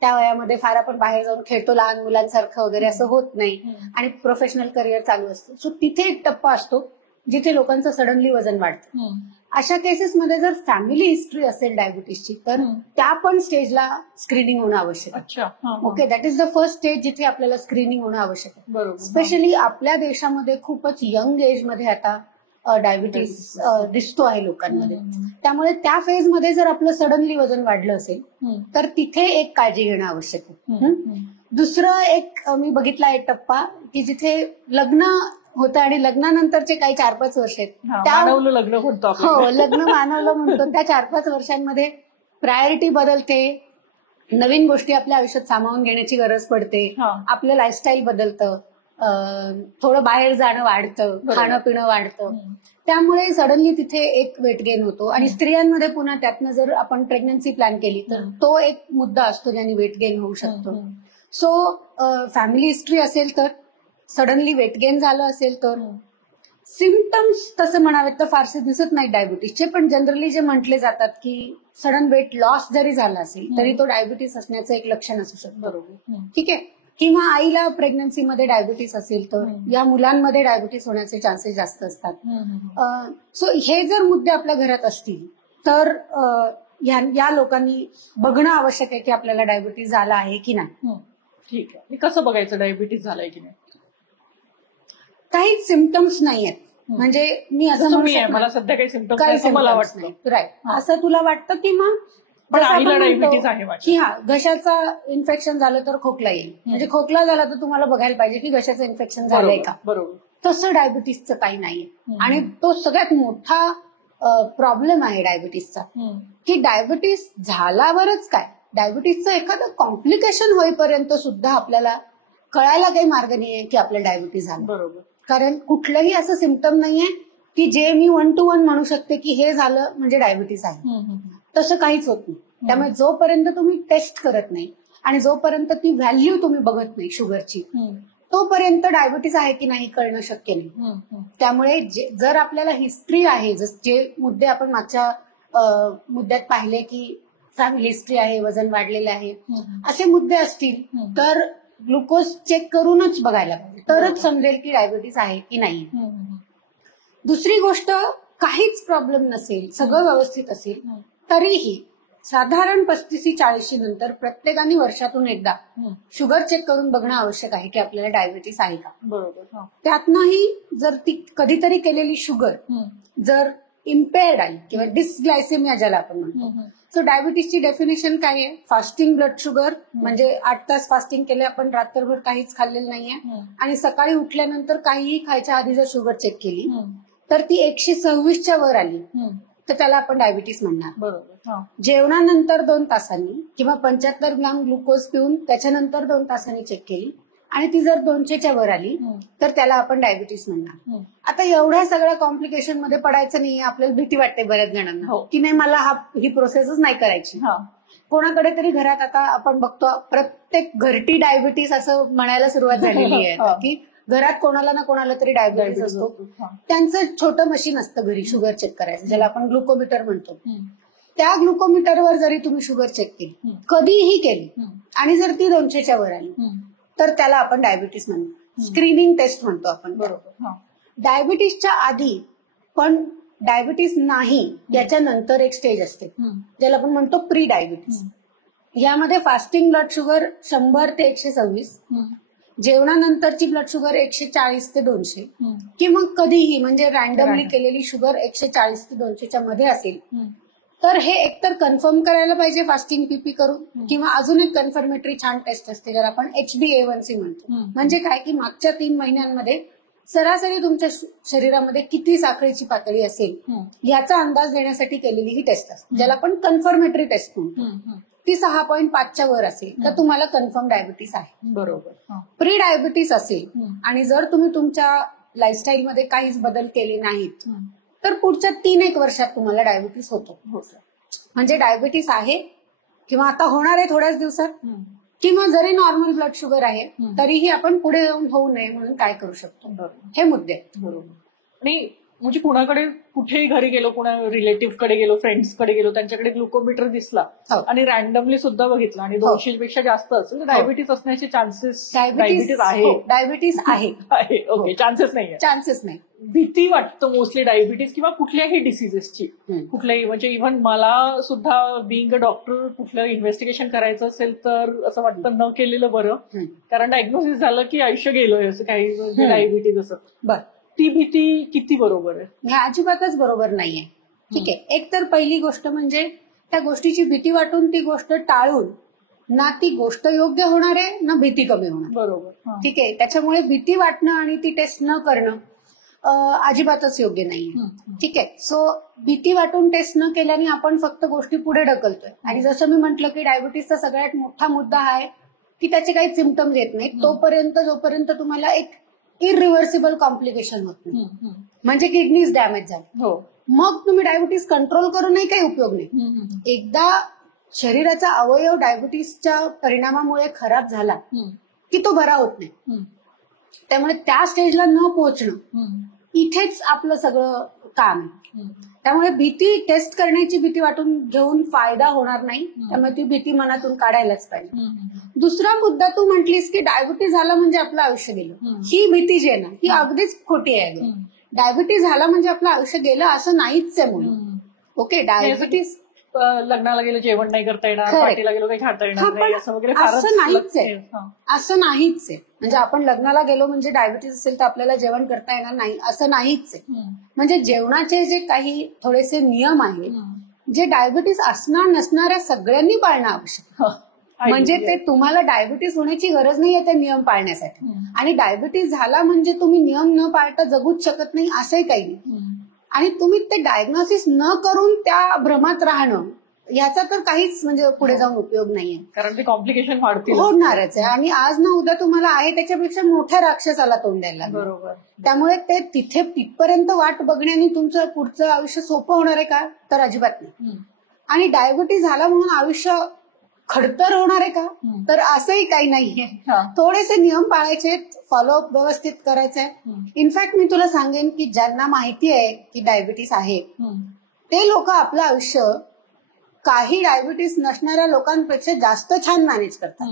त्या वयामध्ये फार आपण बाहेर जाऊन खेळतो लहान मुलांसारखं वगैरे असं होत नाही, आणि प्रोफेशनल करिअर चालू असतं. सो तिथे एक टप्पा असतो जिथे लोकांचं सडनली वजन वाढतं. अशा केसेसमध्ये जर फॅमिली हिस्ट्री असेल डायबिटीसची तर त्या पण स्टेजला स्क्रीनिंग होणं आवश्यक आहे. Okay, that is the first stage जिथे आपल्याला स्क्रीनिंग होणं आवश्यक आहे. बरोबर. स्पेशली आपल्या देशामध्ये खूपच यंग एज मध्ये आता डायबिटीस दिसतो आहे लोकांमध्ये. त्यामुळे त्या फेजमध्ये जर आपलं सडनली वजन वाढलं असेल तर तिथे एक काळजी घेणं आवश्यक आहे. दुसरं एक मी बघितला एक टप्पा की जिथे लग्न होतं आणि लग्नानंतरचे काही 4-5 वर्ष आहेत, मानवलं लग्न म्हणतो आपण. हो, लग्न मानवलं म्हणतो. त्या 4-5 वर्षांमध्ये प्रायोरिटी बदलते, नवीन गोष्टी आपल्या आयुष्यात सामावून घेण्याची गरज पडते, आपलं लाईफस्टाईल बदलतं, थोडं बाहेर जाणं वाढतं, खाणं पिणं वाढतं. त्यामुळे सडनली तिथे एक वेट गेन होतो. आणि स्त्रियांमध्ये पुन्हा त्यातनं जर आपण प्रेग्नन्सी प्लॅन केली तर तो एक मुद्दा असतो ज्याने वेट गेन होऊ शकतो. सो फॅमिली हिस्ट्री असेल तर, सडनली वेट गेन झालं असेल तर, सिम्पटम्स तसं म्हणावेत तर फारसे दिसत नाहीत डायबिटीसचे, पण जनरली जे म्हटले जातात की सडन वेट लॉस जरी झाला असेल तरी तो डायबिटीस असण्याचं एक लक्षण असू शकतं. बरोबर. ठीक आहे. किंवा आईला प्रेग्नन्सीमध्ये डायबिटीस असेल तर या मुलांमध्ये डायबिटीस होण्याचे चान्सेस जास्त असतात. सो हे जर मुद्दे आपल्या घरात असतील तर या लोकांनी बघणं आवश्यक आहे की आपल्याला डायबिटीस झाला आहे की नाही. ठीक आहे. कसं बघायचं डायबिटीस झालाय की नाही? काही सिम्पटम्स नाही आहेत. म्हणजे मी असं म्हणू शकत मला सध्या काही सिम्पटम्स काही नाही मला symptoms वाटतं. नाही. राईट, असं तुला वाटतं की मग पण जसं आपण आईला म्हणतो डायबिटीस आहे माझ्या. की घशाचा इन्फेक्शन झालं तर खोकला येईल, म्हणजे खोकला झाला तर तुम्हाला बघायला पाहिजे की घशाचं इन्फेक्शन झालंय का. बरोबर. तसं डायबिटीसचं काही नाहीये. आणि तो सगळ्यात मोठा प्रॉब्लेम आहे डायबिटीसचा, की डायबिटीस झाल्यावरच काय, डायबिटीसचं एखादं कॉम्प्लिकेशन होईपर्यंत सुद्धा आपल्याला कळायला काही मार्ग नाहीये की आपल्याला डायबिटीस झालं. बरोबर. कारण कुठलंही असं सिम्पटम नाहीये की जे मी 1 to 1 म्हणू शकते की हे झालं म्हणजे डायबिटीस आहे. तसं काहीच होत नाही. त्यामुळे जोपर्यंत तुम्ही टेस्ट करत नाही आणि जोपर्यंत ती व्हॅल्यू तुम्ही बघत नाही शुगरची, तोपर्यंत डायबिटीस आहे की नाही कळणं शक्य नाही. त्यामुळे जर आपल्याला हिस्ट्री आहे, जे मुद्दे आपण मागच्या मुद्द्यात पाहिले की फॅमिली हिस्ट्री आहे, वजन वाढलेलं आहे, असे मुद्दे असतील तर ग्लुकोज चेक करूनच बघायला पाहिजे, तरच समजेल की डायबिटीस आहे की नाही. दुसरी गोष्ट, काहीच प्रॉब्लेम नसेल, सगळं व्यवस्थित असेल तरीही साधारण 35-40 नंतर प्रत्येकाने वर्षातून एकदा शुगर चेक करून बघणं आवश्यक आहे की आपल्याला डायबिटीस आहे का. बरोबर. त्यातनंही जर ती कधीतरी केलेली शुगर जर इम्पेअर्ड आली किंवा डिसग्लायसेमिया ज्याला आपण म्हणतो, सो डायबिटीसची डेफिनेशन काय आहे, फास्टिंग ब्लड शुगर, म्हणजे 8 तास फास्टिंग केले, आपण रात्रभर काहीच खाल्लेलं नाहीये आणि सकाळी उठल्यानंतर काहीही खायच्या आधी जर शुगर चेक केली तर ती 126च्या वर आली तर त्याला आपण डायबिटीस म्हणणार. बरोबर. जेवणानंतर 2 तासांनी किंवा 75 ग्राम ग्लुकोज पिऊन त्याच्यानंतर 2 तासांनी चेक केली आणि ती जर 200च्या वर आली तर त्याला आपण डायबिटीस म्हणणार. आता एवढ्या सगळ्या कॉम्प्लिकेशन मध्ये पडायचं नाही, आपल्याला भीती वाटते बऱ्याच जणांना की नाही मला ही प्रोसेसच नाही करायची. कोणाकडे तरी घरात आता आपण बघतो प्रत्येक घरटी डायबिटीस असं म्हणायला सुरुवात झालेली आहे की घरात कोणाला ना कोणाला तरी डायबिटीस असतो. त्यांचं छोटं मशीन असतं घरी शुगर चेक करायचं, ज्याला आपण ग्लुकोमीटर म्हणतो. त्या ग्लुकोमीटरवर जरी तुम्ही शुगर चेक केली, कधीही केली, आणि जर ती 200च्या वर आली तर त्याला आपण डायबिटीस म्हणतो. स्क्रीनिंग टेस्ट म्हणतो आपण. बरोबर. डायबिटीसच्या आधी पण डायबिटीस नाही याच्या नंतर एक स्टेज असते ज्याला आपण म्हणतो प्री डायबिटीस. यामध्ये फास्टिंग ब्लड शुगर 100 ते 126, जेवणानंतरची ब्लड शुगर 140 ते 200, की मग कधीही म्हणजे रॅन्डमली केलेली शुगर 140 ते 200च्या मध्ये असेल तर हे एकतर कन्फर्म करायला पाहिजे फास्टिंग पीपी करून, किंवा अजून एक कन्फर्मेटरी छान टेस्ट असते ज्याला आपण HbA1c म्हणतो. म्हणजे काय की मागच्या 3 महिन्यांमध्ये सरासरी तुमच्या शरीरामध्ये किती साखरेची पातळी असेल याचा अंदाज देण्यासाठी केलेली ही टेस्ट असते, ज्याला आपण कन्फर्मेटरी टेस्ट म्हणतो. ती 6.5च्या वर असेल तर तुम्हाला कन्फर्म डायबिटीस आहे. बरोबर. प्री डायबिटीस असेल आणि जर तुम्ही तुमच्या लाईफस्टाईलमध्ये काहीच बदल केले नाहीत तर पुढच्या 3-1 वर्षात तुम्हाला डायबिटीस होतो. म्हणजे डायबिटीस आहे किंवा आता होणार आहे थोड्याच दिवसात, किंवा जरी नॉर्मल ब्लड शुगर आहे तरीही आपण पुढे येऊन होऊ नये म्हणून काय करू शकतो, हे मुद्दे आहेत. बरोबर. आणि म्हणजे कुणाकडे कुठेही घरी गेलो, कुणा रिलेटिव्ह कडे गेलो, फ्रेंड्स कडे गेलो, त्यांच्याकडे ग्लुकोमीटर दिसला आणि रॅन्डमली सुद्धा बघितलं आणि 200 पेक्षा जास्त असेल तर डायबिटीस असण्याचे चान्सेस, डायबिटीस आहे, डायबिटीस आहे, ओके, चान्सेस नाही, चान्सेस नाही. भीती वाटतं मोस्टली डायबिटीस किंवा कुठल्याही डिसिजेसची, कुठल्याही, म्हणजे इव्हन मला सुद्धा बीइंग अ डॉक्टर कुठलं इन्व्हेस्टिगेशन करायचं असेल तर असं वाटतं न केलेलं बरं, कारण डायग्नोसिस झालं की आयुष्य गेलोय असं काही, डायबिटीज असं. बरं, ती भीती किती बरोबर आहे? हे अजिबातच बरोबर नाहीये. ठीक आहे, एक तर पहिली गोष्ट म्हणजे त्या गोष्टीची भीती वाटून ती गोष्ट टाळून ना ती गोष्ट योग्य होणार आहे ना भीती कमी होणार. बरोबर. ठीक आहे, त्याच्यामुळे भीती वाटणं आणि ती टेस्ट न करणं अजिबातच योग्य नाहीये. ठीक आहे, सो भीती वाटून टेस्ट न केल्याने आपण फक्त गोष्टी पुढे ढकलतोय. आणि जसं मी म्हटलं की डायबिटीसचा सगळ्यात मोठा मुद्दा हा आहे की त्याचे काही सिम्पटम्स येत नाहीत तोपर्यंत, जोपर्यंत तुम्हाला एक इरिव्हर्सिबल कॉम्प्लिकेशन होत नाही, म्हणजे किडनीज डॅमेज झाली, मग तुम्ही डायबिटीस कंट्रोल करूनही काही उपयोग नाही. एकदा शरीराचा अवयव डायबिटीसच्या परिणामामुळे खराब झाला की तो बरा होत नाही. त्यामुळे त्या स्टेजला न पोहोचणं इथेच आपलं सगळं काम आहे. त्यामुळे भीती, टेस्ट करण्याची भीती वाटून घेऊन फायदा होणार नाही. त्यामुळे ती भीती मनातून काढायलाच पाहिजे. दुसरा मुद्दा तू म्हटलीस की डायबिटीस झाला म्हणजे आपलं आयुष्य गेलं, ही भीती जी आहे ना ही अगदीच खोटी आहे. डायबिटीस झाला म्हणजे आपलं आयुष्य गेलं असं नाहीच आहे म्हणून. ओके, डायबिटीस लग्नाला गेलं जेवण नाही करता येणार, पार्टीला गेलो काही खाता येणार नाही असं वगैरे असं नाहीच आहे. असं नाहीच आहे. म्हणजे आपण लग्नाला गेलो म्हणजे डायबिटीस असेल तर आपल्याला जेवण करता येणार नाही असं नाहीच आहे. म्हणजे जेवणाचे जे काही थोडेसे नियम आहेत जे डायबिटीस असणार नसणाऱ्या सगळ्यांनी पाळणं आवश्यक. म्हणजे ते तुम्हाला डायबिटीस होण्याची गरज नाहीये ते नियम पाळण्यासाठी. आणि डायबिटीस झाला म्हणजे तुम्ही नियम न पाळता जगूच शकत नाही असंही काही नाही. आणि तुम्ही ते डायग्नोसिस न करून त्या भ्रमात राहणं याचा तर काहीच म्हणजे पुढे जाऊन उपयोग नाहीये, कारण ते कॉम्प्लिकेशन वाढतील, होणारच आहे. आणि आज ना उद्या तुम्हाला आहे त्याच्यापेक्षा मोठ्या राक्षसाला तोंड द्यायला लागेल. बरोबर. त्यामुळे ते तिथपर्यंत वाट बघण्याने तुमचं पुढचं आयुष्य सोपं होणार आहे का? तर अजिबात नाही. आणि डायबिटीस झाला म्हणून आयुष्य खडतर होणार आहे का? तर असंही काही नाहीये. थोडेसे नियम पाळायचे, फॉलोअप व्यवस्थित करायचंय. इनफॅक्ट मी तुला सांगेन की ज्यांना माहिती आहे की डायबिटीस आहे ते लोक आपलं आयुष्य काही डायबिटीस नसणाऱ्या लोकांपेक्षा जास्त छान मॅनेज करतात.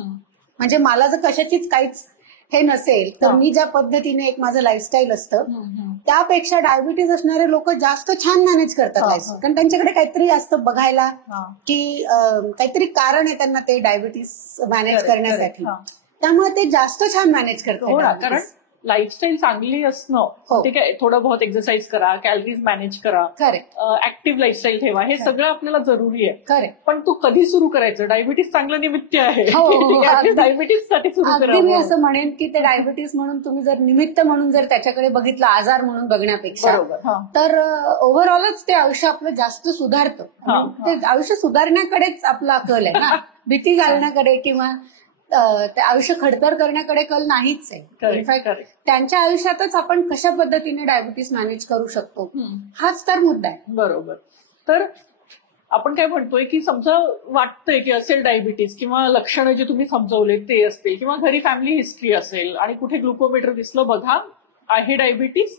म्हणजे मला जर कशाचीच काहीच हे नसेल तर मी ज्या पद्धतीने एक माझं लाईफस्टाईल असतं त्यापेक्षा डायबिटीस असणारे लोक जास्त छान मॅनेज करतात लाईफस्टाईल. कारण त्यांच्याकडे काहीतरी असतं बघायला की काहीतरी कारण आहे त्यांना ते डायबिटीस मॅनेज करण्यासाठी. त्यामुळे ते जास्त छान मॅनेज करतात. कारण लाईफस्टाईल चांगली असणं, ठीक आहे, थोडं बहुत एक्सरसाइज करा, कॅलरीज मॅनेज करा, ऍक्टिव्ह लाईफस्टाईल ठेवा, हे सगळं आपल्याला जरुरी आहे. खरं, पण तू कधी सुरू करायचं? डायबिटीस चांगलं निमित्त आहे, डायबिटीस साठी सुरू करा. मी असं म्हणेन की ते डायबिटीस म्हणून तुम्ही जर निमित्त म्हणून जर त्याच्याकडे बघितलं आजार म्हणून बघण्यापेक्षा, तर ओव्हरऑलच ते आयुष्य आपलं जास्त सुधारतं. ते आयुष्य सुधारण्याकडेच आपला कल आहे ना, भीती घालण्याकडे किंवा आयुष्य खडतर करण्याकडे कल नाहीच आहे. इनफॅक्ट त्यांच्या आयुष्यातच आपण कशा पद्धतीने डायबिटीस मॅनेज करू शकतो हाच तर मुद्दा आहे. बरोबर. तर आपण काय म्हणतोय की समजा वाटतंय की असेल डायबिटीस किंवा लक्षणं जे तुम्ही समजवले ते असतील किंवा घरी फॅमिली हिस्ट्री असेल आणि कुठे ग्लुकोमीटर दिसलं, बघा आहे डायबिटीस,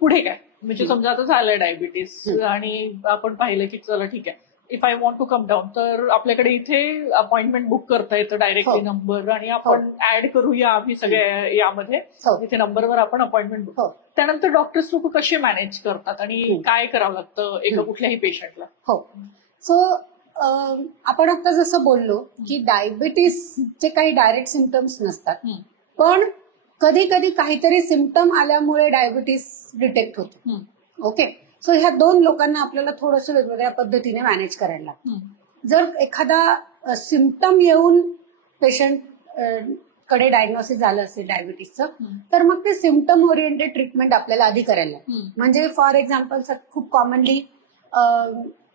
पुढे काय? म्हणजे समजा आता झालंय डायबिटीस आणि आपण पाहिलं की चला ठीक आहे, if I want to come down, तर आपल्याकडे इथे अपॉइंटमेंट बुक करता येतं डायरेक्टली नंबर, आणि आपण ऍड करूया आम्ही सगळे यामध्ये, इथे नंबरवर आपण अपॉइंटमेंट बुक. त्यानंतर डॉक्टर्स लोक कसे मॅनेज करतात आणि काय करावं लागतं एका कुठल्याही पेशंटला? हो, सो आपण आता जसं बोललो की डायबिटीसचे काही डायरेक्ट सिम्पटम्स नसतात, पण कधी कधी काहीतरी सिम्पटम आल्यामुळे डायबिटीस डिटेक्ट होतो. ओके, सो ह्या दोन लोकांना आपल्याला थोडंसं वेगवेगळ्या पद्धतीने मॅनेज करायला लागतं. जर एखादा सिम्पटम येऊन पेशंट कडे डायग्नोसिस झालं असेल डायबिटीसचं, तर मग ते सिम्पटम ओरिएंटेड ट्रीटमेंट आपल्याला आधी करायला लागतं. म्हणजे फॉर एक्झाम्पल खूप कॉमनली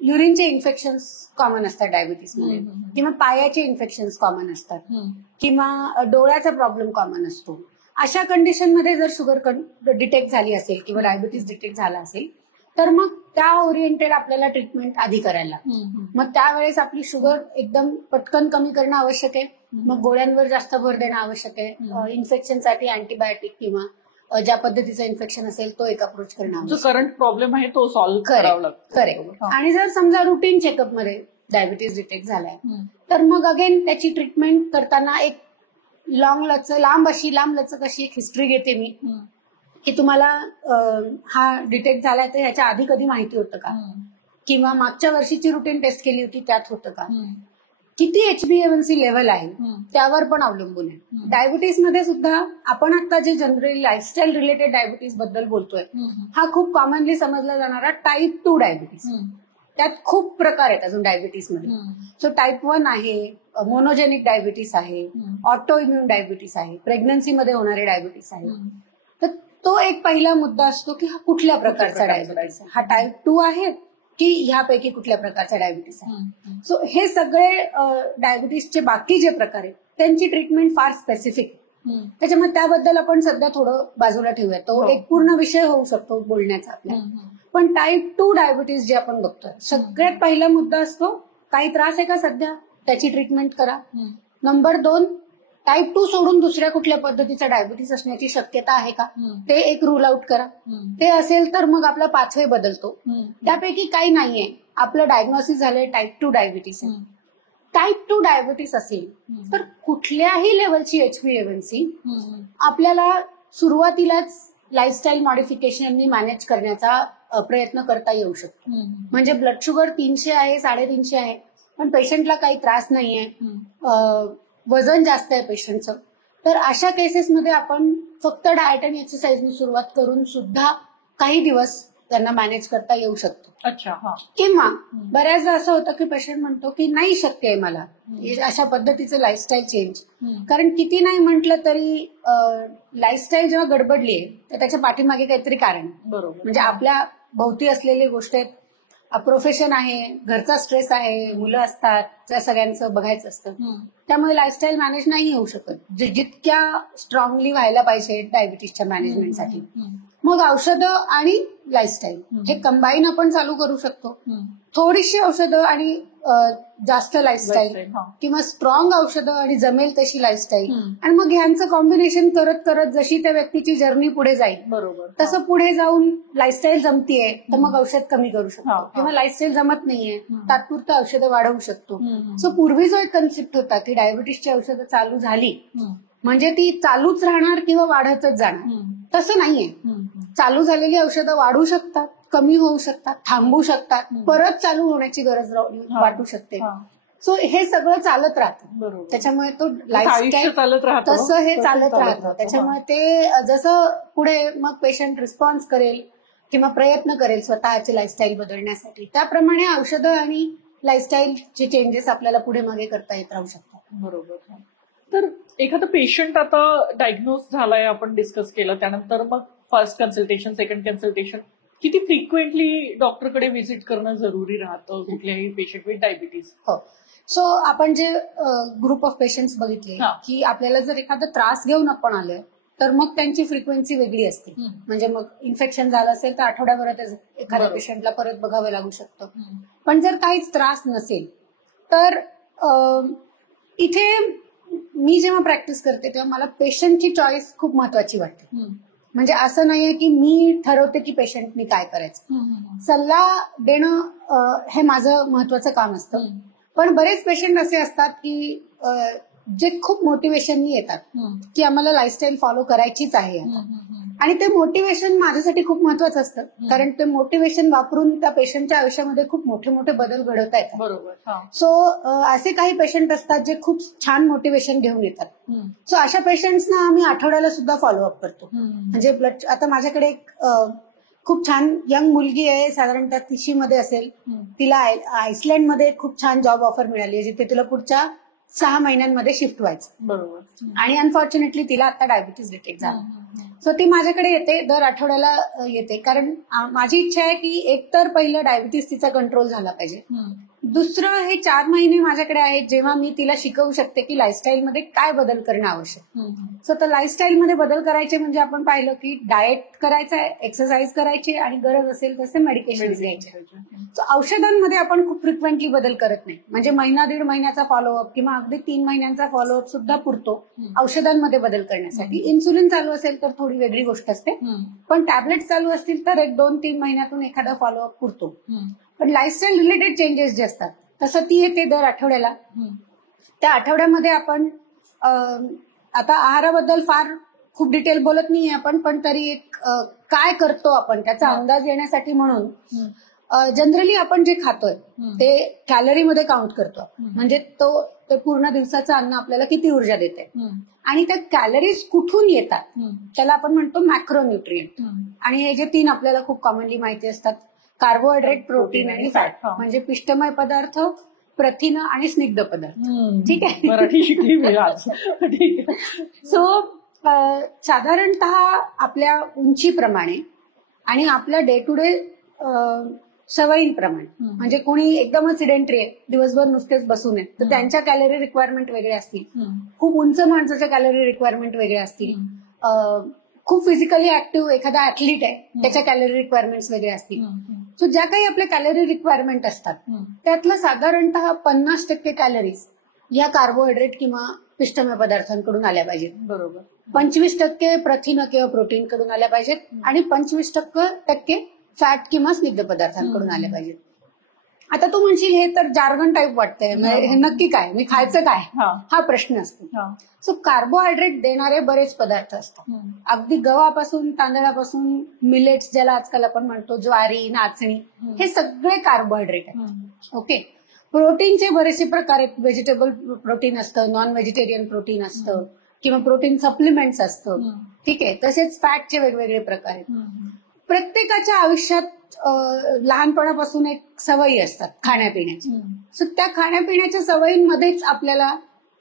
युरिनचे इन्फेक्शन्स कॉमन असतात डायबिटीसमध्ये, किंवा पायाचे इन्फेक्शन्स कॉमन असतात, किंवा डोळ्याचा प्रॉब्लेम कॉमन असतो. अशा कंडिशनमध्ये जर शुगर डिटेक्ट झाली असेल किंवा डायबिटीस डिटेक्ट झाला असेल तर मग त्या ओरिएंटेड आपल्याला ट्रीटमेंट आधी करायला लागते. मग त्यावेळेस आपली शुगर एकदम पटकन कमी करणं आवश्यक आहे. मग गोळ्यांवर जास्त भर देणं आवश्यक आहे. इन्फेक्शनसाठी अँटीबायोटिक किंवा ज्या पद्धतीचं इन्फेक्शन असेल तो एक अप्रोच करणं जो आवश्यक आहे. करंट प्रॉब्लेम आहे तो सॉल्व्ह करावा लागतो. करेक्ट. आणि जर समजा रुटीन चेकअप मध्ये डायबिटीज डिटेक्ट झालाय तर मग अगेन त्याची ट्रीटमेंट करताना एक लांब लचक अशी एक हिस्ट्री घेते मी की तुम्हाला हा डिटेक्ट झालाय तर ह्याच्या आधी कधी माहिती होतं का, किंवा मागच्या वर्षीची रुटीन टेस्ट केली होती त्यात होतं का, किती HbA1c लेवल आहे त्यावर पण अवलंबून आहे. डायबिटीज मध्ये सुद्धा आपण आता जे जनरली लाईफस्टाईल रिलेटेड डायबिटीज बद्दल बोलतोय हा खूप कॉमनली समजला जाणारा टाईप 2 डायबिटीज. त्यात खूप प्रकार आहेत अजून डायबिटीज मध्ये. सो टाईप 1 आहे, मोनोजेनिक डायबिटीस आहे, ऑटो इम्युन डायबिटीस आहे, प्रेग्नन्सीमध्ये होणारे डायबिटीस आहे. तर तो एक पहिला मुद्दा असतो की हा कुठल्या प्रकारचा डायबिटीस आहे, हा टाईप 2 आहे की ह्यापैकी कुठल्या प्रकारचा डायबिटीस आहे. सो हे सगळे डायबिटीसचे बाकी जे प्रकार आहेत त्यांची ट्रीटमेंट फार स्पेसिफिक. त्याच्यामुळे त्याबद्दल आपण सध्या थोडं बाजूला ठेवूया. तो एक पूर्ण विषय होऊ शकतो बोलण्याचा आपल्या. पण टाईप 2 डायबिटीस जे आपण बघतोय सगळ्यात पहिला मुद्दा असतो काही त्रास आहे का सध्या, त्याची ट्रीटमेंट करा. नंबर 2, टाईप 2 सोडून दुसऱ्या कुठल्या पद्धतीचा डायबिटीस असण्याची शक्यता आहे का ते एक रूल आउट करा. ते असेल तर मग आपला पाथवे बदलतो. त्यापैकी काही नाहीये, आपलं डायग्नोसिस झालंय टाईप 2 डायबिटीस आहे. टाईप 2 डायबिटीस असेल तर कुठल्याही लेवलची HbA1c आपल्याला सुरुवातीलाच लाईफस्टाईल मॉडिफिकेशननी मॅनेज करण्याचा प्रयत्न करता येऊ शकतो. म्हणजे ब्लड शुगर 300 आहे, 350 आहे, पण पेशंटला काही त्रास नाहीये, वजन जास्त आहे पेशंटचं, तर अशा केसेसमध्ये आपण फक्त डाएट आणि एक्सरसाइजने सुरुवात करून सुद्धा काही दिवस त्यांना मॅनेज करता येऊ शकतो. अच्छा. किंवा बऱ्याचदा असं होतं की पेशंट म्हणतो की नाही शक्य आहे मला अशा पद्धतीचं लाईफस्टाईल चेंज. कारण किती नाही म्हटलं तरी लाईफस्टाईल जेव्हा गडबडली आहे तर त्याच्या पाठीमागे काहीतरी कारण. बरोबर. म्हणजे आपल्या भोवती असलेली गोष्ट आहेत, प्रोफेशन आहे, घरचा स्ट्रेस आहे, मुलं असतात, त्या सगळ्यांचं बघायचं असतं. त्यामुळे लाईफस्टाईल मॅनेज नाही होऊ शकत जितक्या स्ट्रॉंगली व्हायला पाहिजे डायबिटीसच्या मॅनेजमेंटसाठी. मग औषधं आणि लाईफस्टाईल हे कंबाईन आपण चालू करू शकतो. थोडीशी औषधं आणि जास्त लाईफस्टाईल किंवा स्ट्रॉंग औषधं आणि जमेल तशी लाईफस्टाईल, आणि मग ह्यांचं कॉम्बिनेशन करत करत जशी त्या व्यक्तीची जर्नी पुढे जाईल बरोबर तसं पुढे जाऊन लाईफस्टाईल जमतीये तर मग औषध कमी करू शकतो, किंवा लाईफस्टाईल जमत नाहीये तात्पुरतं औषधं वाढवू शकतो. सो पूर्वी जो एक कन्सेप्ट होता की डायबिटीसची औषधं चालू झाली म्हणजे ती चालूच राहणार किंवा वाढतच जाणार, तसं नाहीये. चालू झालेली औषधं वाढू शकतात, कमी होऊ शकतात, थांबू शकतात, परत चालू होण्याची गरज वाटू शकते. सो हे सगळं चालत राहतं. त्याच्यामुळे तो लाईफस्टाईल चालत राहतं, तसं हे चालत राहतं. त्याच्यामुळे ते जसं पुढे मग पेशंट रिस्पॉन्स करेल किंवा प्रयत्न करेल स्वतःची लाईफस्टाईल बदलण्यासाठी, त्याप्रमाणे औषधं आणि लाईफस्टाईलचे चेंजेस आपल्याला पुढे मागे करता येत राहू शकतात. बरोबर. तर एखादा पेशंट आता डायग्नोज झालाय, आपण डिस्कस केलं, त्यानंतर मग फर्स्ट कन्सल्टेशन, सेकंड कन्सल्टेशन, किती फ्रिक्वेंटली डॉक्टरकडे व्हिजिट करणं जरुरी राहतं कुठल्याही पेशंट विथ डायबिटीज? हो. सो आपण जे ग्रुप ऑफ पेशंट्स बघितले की आपल्याला जर एखादा त्रास घेऊन आपण आलोय तर मग त्यांची फ्रिक्वेन्सी वेगळी असते. म्हणजे मग इन्फेक्शन झालं असेल तर आठवड्याभरातच एखाद्या पेशंटला परत बघावं लागू शकतं. पण जर काहीच त्रास नसेल तर इथे मी जेव्हा प्रॅक्टिस करते तेव्हा मला पेशंटची चॉईस खूप महत्वाची वाटते. म्हणजे असं नाहीये की मी ठरवते की पेशंटनी काय करायचं. सल्ला देणं हे माझं महत्वाचं काम असतं. पण बरेच पेशंट असे असतात की जे खूप मोटिवेशननी येतात की आम्हाला लाईफस्टाईल फॉलो करायचीच आहे आता, आणि ते मोटिवेशन माझ्यासाठी खूप महत्वाचं असतं. कारण ते मोटिवेशन वापरून त्या पेशंटच्या आयुष्यामध्ये खूप मोठे मोठे बदल घडवता येतात. बरोबर. सो असे काही पेशंट असतात जे खूप छान मोटिवेशन घेऊन येतात. सो अशा पेशंट्सना आम्ही आठवड्याला सुद्धा फॉलोअप करतो. म्हणजे आता माझ्याकडे एक खूप छान यंग मुलगी आहे, साधारणतः 30 मध्ये असेल. तिला आईसलँडमध्ये खूप छान जॉब ऑफर मिळाली आहे जिथे तिला पुढच्या 6 महिन्यांमध्ये शिफ्ट व्हायचं. बरोबर. आणि अनफॉर्च्युनेटली तिला आता डायबिटीज डिटेक्ट झाला. सो ती माझ्याकडे येते, दर आठवड्याला येते. कारण माझी इच्छा आहे की एकतर पहिलं डायबिटीज तिचा कंट्रोल झाला पाहिजे, दुसरं, हे 4 महिने माझ्याकडे आहेत जेव्हा मी तिला शिकवू शकते की लाईफस्टाईल मध्ये काय बदल करणं आवश्यक. सो तर लाईफस्टाईल मध्ये बदल करायचे म्हणजे आपण पाहिलं की डाएट करायचं आहे, एक्सरसाइज करायची आणि गरज असेल तसे मेडिकेशन घ्यायचे. सो औषधांमध्ये आपण खूप फ्रिक्वेंटली बदल करत नाही, म्हणजे महिना 1.5 महिन्याचा फॉलोअप किंवा अगदी 3 महिन्यांचा फॉलोअप सुद्धा पुरतो औषधांमध्ये बदल करण्यासाठी. इन्सुलिन चालू असेल तर थोडी वेगळी गोष्ट असते, पण टॅबलेट चालू असतील तर 1-2-3 महिन्यातून एखादा फॉलोअप पुरतो. पण लाईफस्टाईल रिलेटेड चेंजेस जे असतात तसं ती येते दर आठवड्याला. त्या आठवड्यामध्ये आपण आता आहाराबद्दल फार खूप डिटेल बोलत नाहीये आपण, पण तरी एक काय करतो आपण त्याचा अंदाज येण्यासाठी म्हणून जनरली आपण जे खातोय ते कॅलरीमध्ये काउंट करतो. म्हणजे ते पूर्ण दिवसाचं अन्न आपल्याला किती ऊर्जा देते आणि त्या कॅलरीज कुठून येतात त्याला आपण म्हणतो मॅक्रोन्यूट्रिएंट. आणि हे जे 3 आपल्याला खूप कॉमनली माहिती असतात, कार्बोहायड्रेट, प्रोटीन आणि फॅट, म्हणजे पिष्टमय पदार्थ, प्रथिन आणि स्निग्ध पदार्थ. ठीक आहे, मराठी शिकली मी आज. ठीक आहे. सो साधारणतः आपल्या उंचीप्रमाणे आणि आपल्या डे टू डे सवयींप्रमाणे, म्हणजे कोणी एकदमच सिडेंटरी आहे, दिवसभर नुसतेच बसून आहेत, तर त्यांच्या कॅलरी रिक्वायरमेंट वेगळे असतील. खूप उंच माणसाच्या कॅलरी रिक्वायरमेंट वेगळे असतील. खूप फिजिकली ऍक्टिव्ह एखादा ऍथलीट आहे त्याच्या कॅलरी रिक्वायरमेंट्स वेगळे असतील. सो ज्या काही आपल्या कॅलरी रिक्वायरमेंट असतात त्यातलं साधारणतः 50% कॅलरीज या कार्बोहायड्रेट किंवा पिष्टमय पदार्थांकडून आल्या पाहिजेत. बरोबर. 25% प्रथिन किंवा प्रोटीन कडून आल्या पाहिजेत आणि 25% फॅट किंवा स्निग्ध पदार्थांकडून आल्या पाहिजेत. आता तू म्हणशील हे तर जार्गन टाईप वाटतंय, हे नक्की काय, मी खायचं काय, हा प्रश्न असतो. सो कार्बोहायड्रेट देणारे बरेच पदार्थ असतात, अगदी गव्हापासून, तांदळापासून, मिलेट्स ज्याला आजकाल आपण म्हणतो, ज्वारी, नाचणी, हे सगळे कार्बोहायड्रेट आहेत. ओके. प्रोटीनचे बरेचसे प्रकार आहेत, व्हेजिटेबल प्रोटीन असतं, नॉन व्हेजिटेरियन प्रोटीन असतं किंवा प्रोटीन सप्लिमेंट्स असतं. ठीक आहे. तसेच फॅटचे वेगवेगळे प्रकार आहेत. प्रत्येकाच्या आयुष्यात लहानपणापासून एक सवयी असतात खाण्यापिण्याची. सो त्या खाण्यापिण्याच्या सवयींमध्येच आपल्याला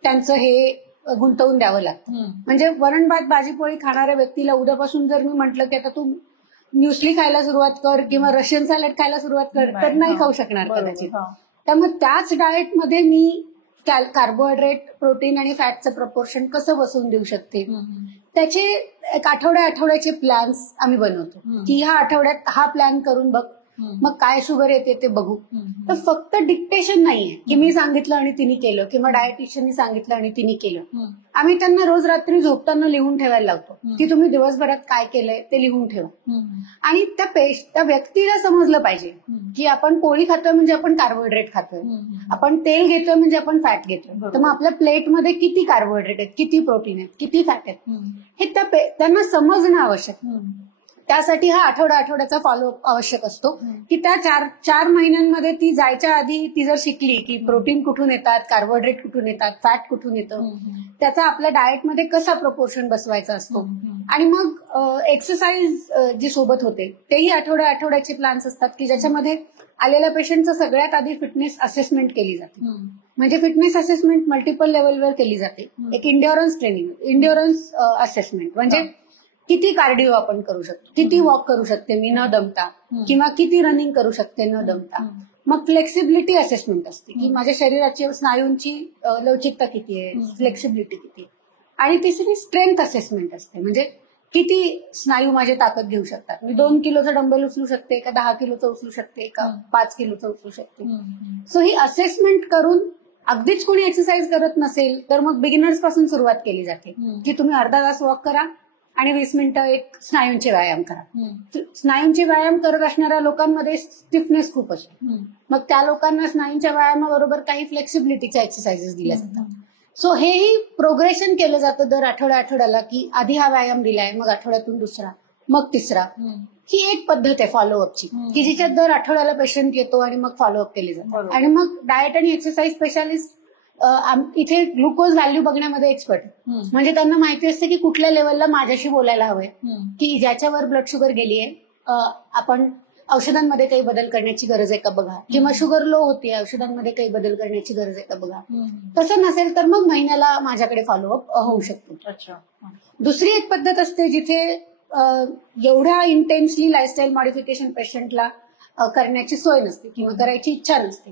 त्यांचं हे गुंतवून द्यावं लागतं. म्हणजे वरण भात भाजी पोळी खाणाऱ्या व्यक्तीला उद्यापासून जर मी म्हटलं की आता तू म्युस्ली खायला सुरुवात कर किंवा रशियन सॅलड खायला सुरुवात कर, तर नाही खाऊ शकणार कदाचित. त्यामुळे त्याच डाएटमध्ये मी कार्बोहायड्रेट, प्रोटीन आणि फॅटचं प्रपोर्शन कसं बसवून देऊ शकते, त्याचे एक आठवड्याचे प्लॅन्स आम्ही बनवतो की ह्या आठवड्यात हा प्लॅन करून बघ, मग काय शुगर येते ते बघू. तर फक्त डिक्टेशन नाहीये की मी सांगितलं आणि तिने केलं किंवा डायटिशियननी सांगितलं आणि तिने केलं. आम्ही त्यांना रोज रात्री झोपताना लिहून ठेवायला लावतो की तुम्ही दिवसभरात काय केलंय ते लिहून ठेवा. आणि त्या व्यक्तीला समजलं पाहिजे की आपण पोळी खातोय म्हणजे आपण कार्बोहायड्रेट खातोय, आपण तेल घेतोय म्हणजे आपण फॅट घेतोय. तर मग आपल्या प्लेटमध्ये किती कार्बोहायड्रेट आहेत, किती प्रोटीन आहेत, किती फॅट आहेत, हे त्यांना समजणं आवश्यक. त्यासाठी हा आठवड्याचा फॉलोअप आवश्यक असतो की त्या 4 महिन्यांमध्ये ती जायच्या आधी ती जर शिकली की प्रोटीन कुठून येतात, कार्बोहायड्रेट कुठून येतात, फॅट कुठून येतं, त्याचा आपल्या डाएटमध्ये कसा प्रपोर्शन बसवायचा असतो. आणि मग एक्सरसाइज जी सोबत होते तेही आठवड्याचे प्लॅन्स असतात की ज्याच्यामध्ये आलेल्या पेशंटचं सगळ्यात आधी फिटनेस असेसमेंट केली जाते. म्हणजे फिटनेस असेसमेंट मल्टिपल लेवलवर केली जाते. एक इंड्युरन्स ट्रेनिंग, इंड्युरन्स असेसमेंट म्हणजे किती कार्डिओ आपण करू शकतो, किती वॉक करू शकते मी न दमता, किंवा किती रनिंग करू शकते न दमता. मग फ्लेक्सिबिलिटी असेसमेंट असते की माझ्या शरीराची स्नायूंची लवचिकता किती आहे, फ्लेक्सिबिलिटी किती आहे. आणि तिसरी स्ट्रेंथ असेसमेंट असते, म्हणजे किती स्नायू माझे ताकद घेऊ शकतात. मी 2 किलोचा डंबेल उचलू शकते का 10 किलोचा उचलू शकते का 5 किलोचा उचलू शकते. सो ही असेसमेंट करून अगदीच कोणी एक्सरसाइज करत नसेल तर मग बिगिनर्स पासून सुरुवात केली जाते की तुम्ही अर्धा तास वॉक करा आणि 20 मिनिटं एक स्नायूंचे व्यायाम करा. स्नायूंचे व्यायाम करत असणाऱ्या लोकांमध्ये स्टिफनेस खूप असतो, मग त्या लोकांना स्नायूंच्या व्यायामाबरोबर काही फ्लेक्सिबिलिटीच्या एक्सरसाइजेस दिल्या जातात. सो हेही प्रोग्रेशन केलं जातं दर आठवड्याला की आधी हा व्यायाम दिलाय, मग आठवड्यातून दुसरा, मग तिसरा. ही एक पद्धत आहे फॉलोअपची की जिच्यात दर आठवड्याला पेशंट येतो आणि मग फॉलोअप केले जातात. आणि मग डाएट आणि एक्सरसाइज स्पेशालिस्ट इथे ग्लुकोज व्हॅल्यू बघण्यामध्ये एक्सपर्ट, म्हणजे त्यांना माहिती असते की कुठल्या लेवलला माझ्याशी बोलायला हवंय, की ज्याच्यावर ब्लड शुगर गेलीये आपण औषधांमध्ये काही बदल करण्याची गरज आहे का बघा, किंवा शुगर लो होती औषधांमध्ये काही बदल करण्याची गरज आहे का बघा. तसं नसेल तर मग महिन्याला माझ्याकडे फॉलोअप होऊ शकतो. दुसरी एक पद्धत असते जिथे एवढ्या इंटेन्सली लाईफस्टाईल मॉडिफिकेशन पेशंटला करण्याची सोय नसते किंवा करायची इच्छा नसते.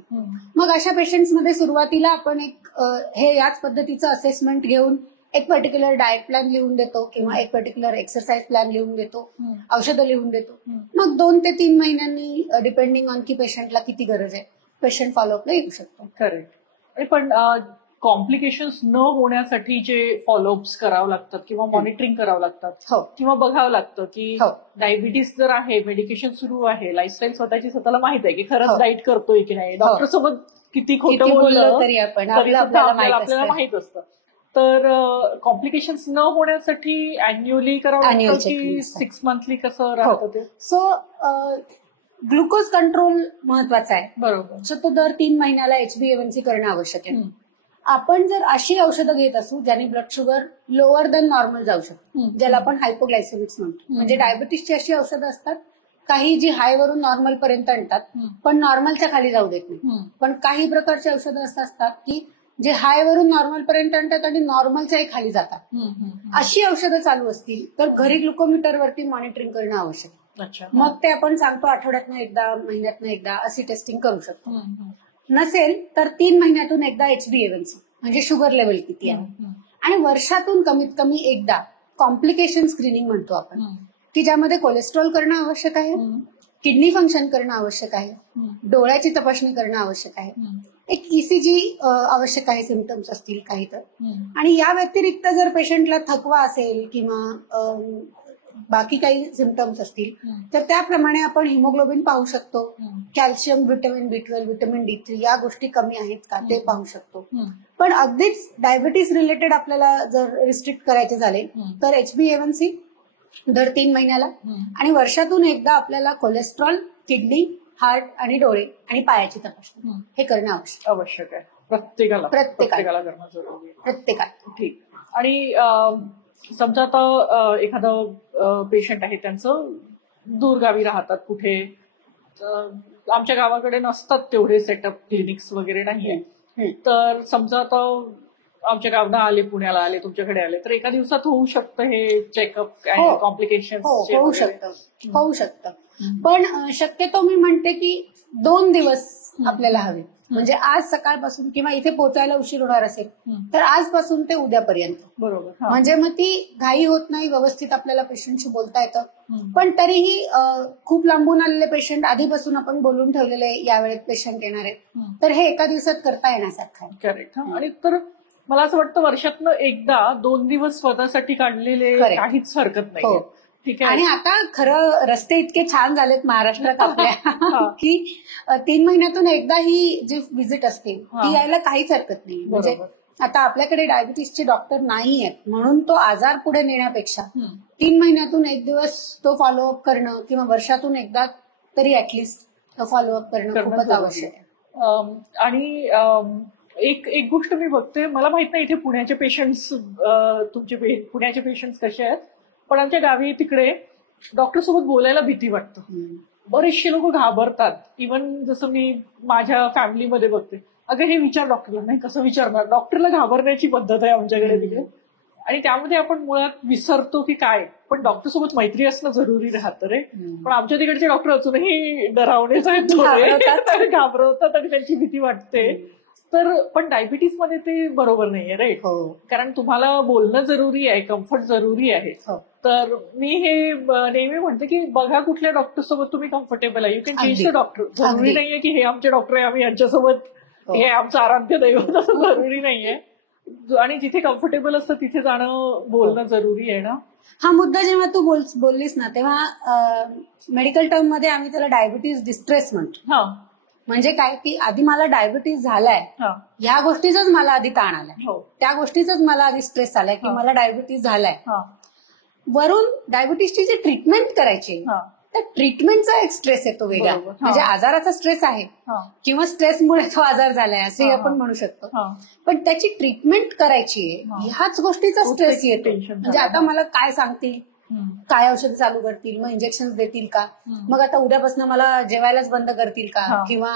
मग अशा पेशंट्समध्ये सुरुवातीला आपण हे याच पद्धतीचं असेसमेंट घेऊन एक पर्टिक्युलर डाएट प्लॅन लिहून देतो किंवा एक पर्टिक्युलर एक्सरसाइज प्लॅन लिहून देतो, औषधं लिहून देतो. मग 2 ते 3 महिन्यांनी डिपेंडिंग ऑन की पेशंटला किती गरज आहे पेशंट फॉलोअपला येऊ शकतो. करेक्ट. पण कॉम्प्लिकेशन्स न होण्यासाठी जे फॉलोअप्स करावं लागतात किंवा मॉनिटरिंग करावं लागतात किंवा बघावं लागतं की डायबिटीस जर आहे, मेडिकेशन सुरू आहे, लाईफस्टाईल स्वतःला माहित आहे की खरंच डाईट करतोय की नाही, डॉक्टर सोबत किती खोटं बोललं तरी आपण आपल्याला माहित असतं. तर कॉम्प्लिकेशन्स न होण्यासाठी अॅन्युअली करावं लागतं की 6 मंथली कसं राहतं ते? सो ग्लुकोज कंट्रोल महत्वाचा आहे. बरोबर. सो तो दर 3 महिन्याला HbA1c करणं आवश्यक आहे. आपण जर अशी औषधं घेत असू ज्याने blood sugar lower than normal जाऊ शकतो, ज्याला आपण हायपोग्लायसेमिक्स म्हणतो, म्हणजे डायबिटीसची अशी औषधं असतात काही जी हाय वरून नॉर्मल पर्यंत आणतात पण नॉर्मलच्या खाली जाऊ देत नाही. पण काही प्रकारची औषधं असं असतात की जे हाय वरून नॉर्मल पर्यंत आणतात आणि नॉर्मलच्याही खाली जातात. अशी औषधं चालू असतील तर घरी ग्लुकोमीटरवरती मॉनिटरिंग करणं आवश्यक आहे. मग ते आपण सांगतो आठवड्यातनं एकदा, महिन्यातनं एकदा अशी टेस्टिंग करू शकतो. नसेल तर 3 महिन्यातून एकदा HbA1c म्हणजे शुगर लेवल किती आहे, आणि वर्षातून कमीत कमी एकदा कॉम्प्लिकेशन स्क्रीनिंग म्हणतो आपण, की ज्यामध्ये कोलेस्ट्रॉल करणं आवश्यक आहे, किडनी फंक्शन करणं आवश्यक आहे, डोळ्याची तपासणी करणं आवश्यक आहे, एक ECG आवश्यक आहे सिम्पटम्स असतील काही तर. आणि या व्यतिरिक्त जर पेशंटला थकवा असेल किंवा बाकी काही सिम्पटम्स असतील तर त्याप्रमाणे आपण हिमोग्लोबिन पाहू शकतो, calcium, vitamin B12, vitamin D3 या गोष्टी कमी आहेत का ते पाहू शकतो. पण अगदीच डायबिटीस रिलेटेड आपल्याला जर रिस्ट्रिक्ट करायचे झाले तर HbA1c दर 3 महिन्याला आणि वर्षातून एकदा आपल्याला कोलेस्ट्रॉल, किडनी, हार्ट आणि डोळे आणि पायाची तपासणी हे करणं आवश्यक आहे. प्रत्येकाला करणं जरुरी आहे. प्रत्येकाला. ठीक. आणि समजा आता एखादं पेशंट आहे, त्यांचं दूरगावी राहतात कुठे, आमच्या गावाकडे नसतात तेवढे सेटअप, क्लिनिक्स वगैरे नाहीये. तर समजा आता आमच्या गावाला आले, पुण्याला आले, तुमच्याकडे आले, तर एका दिवसात होऊ शकतं हे चेकअप, कॉम्प्लिकेशन? होऊ शकतं. पण शक्यतो मी म्हणते की 2 दिवस आपल्याला हवे. म्हणजे आज सकाळपासून किंवा इथे पोहोचायला उशीर होणार असेल तर आजपासून ते उद्यापर्यंत. बरोबर. म्हणजे मग ती घाई होत नाही, व्यवस्थित आपल्याला पेशंटशी बोलता येतं. पण तरीही खूप लांबून आलेले पेशंट आधीपासून आपण बोलून ठेवलेले यावेळेत पेशंट येणार आहेत, तर हे एका दिवसात करता येण्यासारखं आहे. करेक्ट. आणि तर मला असं वाटतं वर्षातनं एकदा 2 दिवस स्वतःसाठी काढलेले काहीच हरकत नाही. ठीक आहे. आणि आता खरं रस्ते इतके छान झालेत महाराष्ट्रात आपल्या की 3 महिन्यातून एकदा ही जी व्हिजिट असते ती यायला काहीच हरकत नाही. म्हणजे आता आपल्याकडे डायबिटीसचे डॉक्टर नाही आहेत म्हणून तो आजार पुढे नेण्यापेक्षा 3 महिन्यातून एक दिवस तो फॉलोअप करणं किंवा वर्षातून एकदा तरी ऍटलिस्ट फॉलोअप करणं खूपच आवश्यक आहे. आणि एक गोष्ट मी बघते, मला माहित नाही इथे पुण्याचे पेशंट्स, तुमचे पुण्याचे पेशंट्स कसे आहेत, पण आमच्या गावी तिकडे डॉक्टर सोबत बोलायला भीती वाटतं. बरेचसे लोक घाबरतात. इव्हन जसं मी माझ्या फॅमिलीमध्ये बघते, अगं हे विचार डॉक्टरला, नाही कसं विचारणार, डॉक्टरला घाबरण्याची पद्धत आहे आमच्याकडे तिकडे. आणि त्यामध्ये आपण मुळात विसरतो की काय, पण डॉक्टर सोबत मैत्री असणं जरुरी राहतं रे. पण आमच्या तिकडचे डॉक्टर अजूनही डरावणेच आहेत, घाबरवतात आणि त्यांची भीती वाटते. तर पण डायबिटीस मध्ये ते बरोबर नाहीये, राईट? कारण तुम्हाला बोलणं जरुरी आहे, कम्फर्ट जरुरी आहे. तर मी हे नेहमी म्हणते की बघा कुठल्या डॉक्टर सोबत तुम्ही कम्फर्टेबल आहे. You can change the doctor. जरुरी नाहीये की हे आमचे डॉक्टर आहे, आम्ही यांच्यासोबत, हे आमचं आराध्य दैवत, असं जरुरी नाहीये. आणि जिथे कम्फर्टेबल असतं तिथे जाणं, बोलणं जरुरी आहे ना. हा मुद्दा जेव्हा तू बोललीस ना तेव्हा मेडिकल टर्म मध्ये आम्ही त्याला डायबिटीज डिस्ट्रेस म्हणतो. म्हणजे काय की आधी मला डायबिटीज झालाय, ह्या गोष्टीचाच मला आधी ताण आलाय, त्या गोष्टीचाच मला आधी स्ट्रेस आलाय की मला डायबिटीज झालाय. वरून डायबिटीजची जी ट्रीटमेंट करायची त्या ट्रीटमेंटचा एक स्ट्रेस येतो वेगळा. म्हणजे आजाराचा स्ट्रेस आहे किंवा स्ट्रेसमुळे तो आजार झालाय असे आपण म्हणू शकतो, पण त्याची ट्रीटमेंट करायची आहे ह्याच गोष्टीचा स्ट्रेस येतो. म्हणजे आता मला काय सांगतील, काय औषध चालू करतील, मग इंजेक्शन देतील का, मग आता उद्यापासून मला जेवायलाच बंद करतील का, किंवा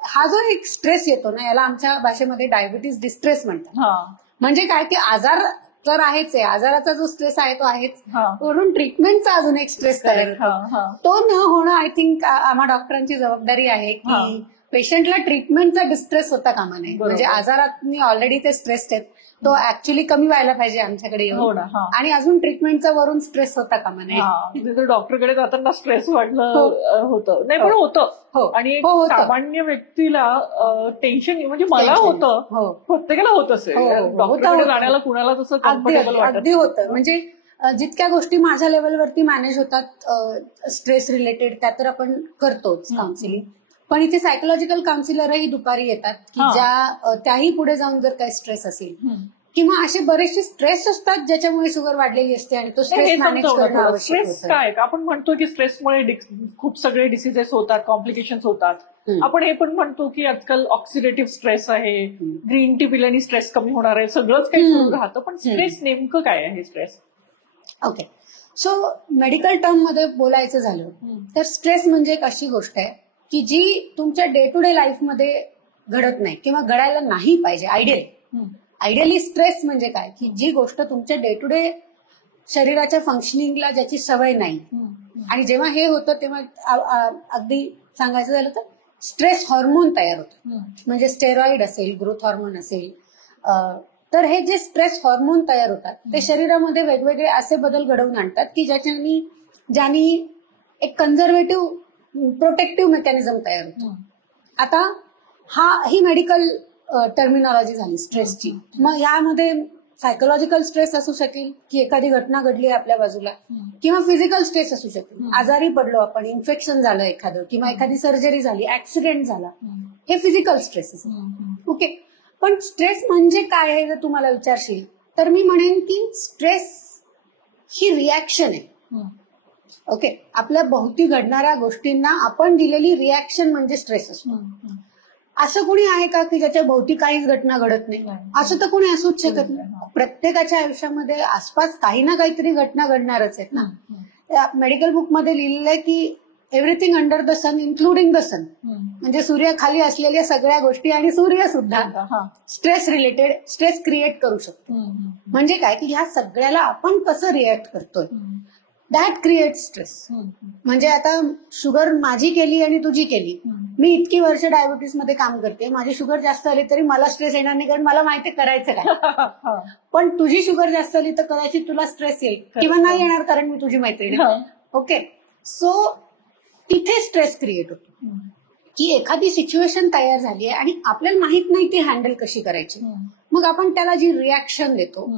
हा जो एक स्ट्रेस येतो ना याला आमच्या भाषेमध्ये डायबिटीज डिस्ट्रेस म्हणतात. म्हणजे काय की आजार तर आहेच आहे, आजाराचा जो स्ट्रेस आहे तो आहेच, हा. वरून ट्रीटमेंटचा अजून एक स्ट्रेस तयार हा, होतो. हा. तो न होणं आय थिंक आम्हा डॉक्टरांची जबाबदारी आहे हा. की पेशंटला ट्रीटमेंटचा डिस्ट्रेस होता कामा नये. बरोबर. म्हणजे आजारात ऑलरेडी ते स्ट्रेस्ड आहेत, तो ऍक्च्युअली कमी व्हायला पाहिजे आमच्याकडे हो येऊन, ना. हा. आणि अजून ट्रीटमेंटचा वरून स्ट्रेस होता कामा नये. हा. तिथे डॉक्टरकडे जाताना स्ट्रेस वाढलं हो. होतं, नाही पण होतं. हो. आणि एक हो, होतं. सामान्य व्यक्तीला टेन्शन, म्हणजे मला Tension. होतं, हो. प्रत्येकाला होत असेल. हो, हो, हो. डॉक्टरकडे होतं. जाण्याला कुणाला तसं अगदी कम्फर्टेबल वाटत अगदी होतं. म्हणजे जितक्या गोष्टी माझ्या लेवलवरती मॅनेज होतात स्ट्रेस रिलेटेड, त्या तर आपण करतोच काउन्सिलिंग, पण इथे सायकोलॉजिकल काउन्सिलरही दुपारी येतात की हा. ज्या त्याही पुढे जाऊन जर काही स्ट्रेस असेल किंवा असे बरेचसे स्ट्रेस असतात ज्याच्यामुळे शुगर वाढलेली असते आणि तो स्ट्रेस मॅनेज करणं आवश्यक स्ट्रेस होतं. काय, आपण म्हणतो की स्ट्रेसमुळे खूप सगळे डिसीजेस होतात, कॉम्प्लिकेशन्स होतात. आपण हे पण म्हणतो की आजकाल ऑक्सिडेटिव्ह स्ट्रेस आहे, ग्रीन टी पिल्याने स्ट्रेस कमी होणार आहे, सगळंच काही सुरू राहतं. पण स्ट्रेस नेमकं काय आहे stress? Okay, so medical term मध्ये बोलायचं झालं तर स्ट्रेस म्हणजे एक अशी गोष्ट आहे की जी तुमच्या डे टू डे लाईफमध्ये घडत नाही किंवा घडायला नाही पाहिजे. आयडियली स्ट्रेस म्हणजे काय की जी गोष्ट तुमच्या डे टू डे शरीराच्या फंक्शनिंगला ज्याची सवय नाही, आणि जेव्हा हे होतं तेव्हा अगदी सांगायचं झालं तर स्ट्रेस हॉर्मोन तयार होतं. म्हणजे स्टेरॉइड असेल, ग्रोथ हॉर्मोन असेल, तर हे जे स्ट्रेस हॉर्मोन तयार होतात ते शरीरामध्ये वेगवेगळे असे बदल घडवून आणतात की ज्यांनी एक कन्झर्वेटिव्ह प्रोटेक्टिव्ह मेकॅनिझम तयार होतो. आता ही मेडिकल टर्मिनॉलॉजी झाली स्ट्रेसची. मग यामध्ये सायकोलॉजिकल स्ट्रेस असू शकेल की एखादी घटना घडली आपल्या बाजूला, किंवा फिजिकल स्ट्रेस असू शकेल, आजारी पडलो आपण, इन्फेक्शन झालं एखादं, किंवा एखादी सर्जरी झाली, ऍक्सिडेंट झाला, हे फिजिकल स्ट्रेस असेल. ओके, पण स्ट्रेस म्हणजे काय आहे जर तुम्हाला विचारशील तर मी म्हणेन की स्ट्रेस ही रिॲक्शन आहे. ओके, आपल्या भोवती घडणाऱ्या गोष्टींना आपण दिलेली रिॲक्शन म्हणजे स्ट्रेस असतो. असं कोणी आहे का की ज्याच्या भोवती काहीच घटना घडत नाही? असं तर कोणी असूच शकत नाही. प्रत्येकाच्या आयुष्यामध्ये आसपास काही ना काहीतरी घटना घडणारच आहेत ना. मेडिकल बुकमध्ये लिहिलेलं आहे की everything under the sun including the sun, म्हणजे सूर्याखाली असलेल्या सगळ्या गोष्टी आणि सूर्य सुद्धा स्ट्रेस रिलेटेड स्ट्रेस क्रिएट करू शकतो. म्हणजे काय की ह्या सगळ्याला आपण कसं रिॲक्ट करतोय, दॅट क्रिएट स्ट्रेस. म्हणजे आता शुगर माझी केली आणि तुझी केली, मी इतकी वर्ष डायबिटीस मध्ये काम करते, माझी शुगर जास्त आली तरी मला स्ट्रेस येणार नाही कारण मला माहिती करायचं काय. पण तुझी शुगर जास्त आली तर कदाचित तुला स्ट्रेस येईल किंवा नाही येणार कारण मी तुझी मैत्रीण. ओके, सो तिथे स्ट्रेस क्रिएट होतो की एखादी सिच्युएशन तयार झाली आहे आणि आपल्याला माहित नाही ती हँडल कशी करायची, मग आपण त्याला जी रिॲक्शन देतो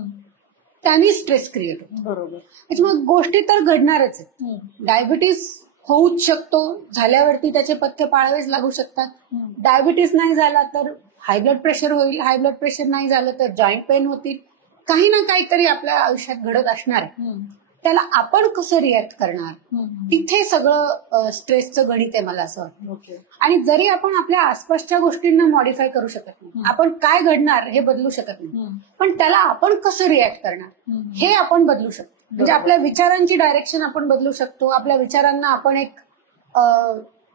त्याने स्ट्रेस क्रिएट होतो. बरोबर. त्याच्यामुळे गोष्टी तर घडणारच आहेत. डायबिटीस होऊच शकतो, झाल्यावरती त्याचे पथ्य पाळावेच लागू शकतात. डायबिटीस नाही झाला तर हाय ब्लड प्रेशर होईल, हाय ब्लड प्रेशर नाही झालं तर जॉईंट पेन होतील, काही ना काहीतरी आपल्या आयुष्यात घडत असणार. त्याला आपण कसं रिॲक्ट करणार, तिथे सगळं स्ट्रेसचं गणित आहे मला असं वाटतं. आणि जरी आपण आपल्या आसपासच्या गोष्टींना मॉडिफाय करू शकत नाही, आपण काय घडणार हे बदलू शकत नाही, पण त्याला आपण कसं रिॲक्ट करणार हे आपण बदलू शकतो. म्हणजे आपल्या विचारांची डायरेक्शन आपण बदलू शकतो, आपल्या विचारांना आपण एक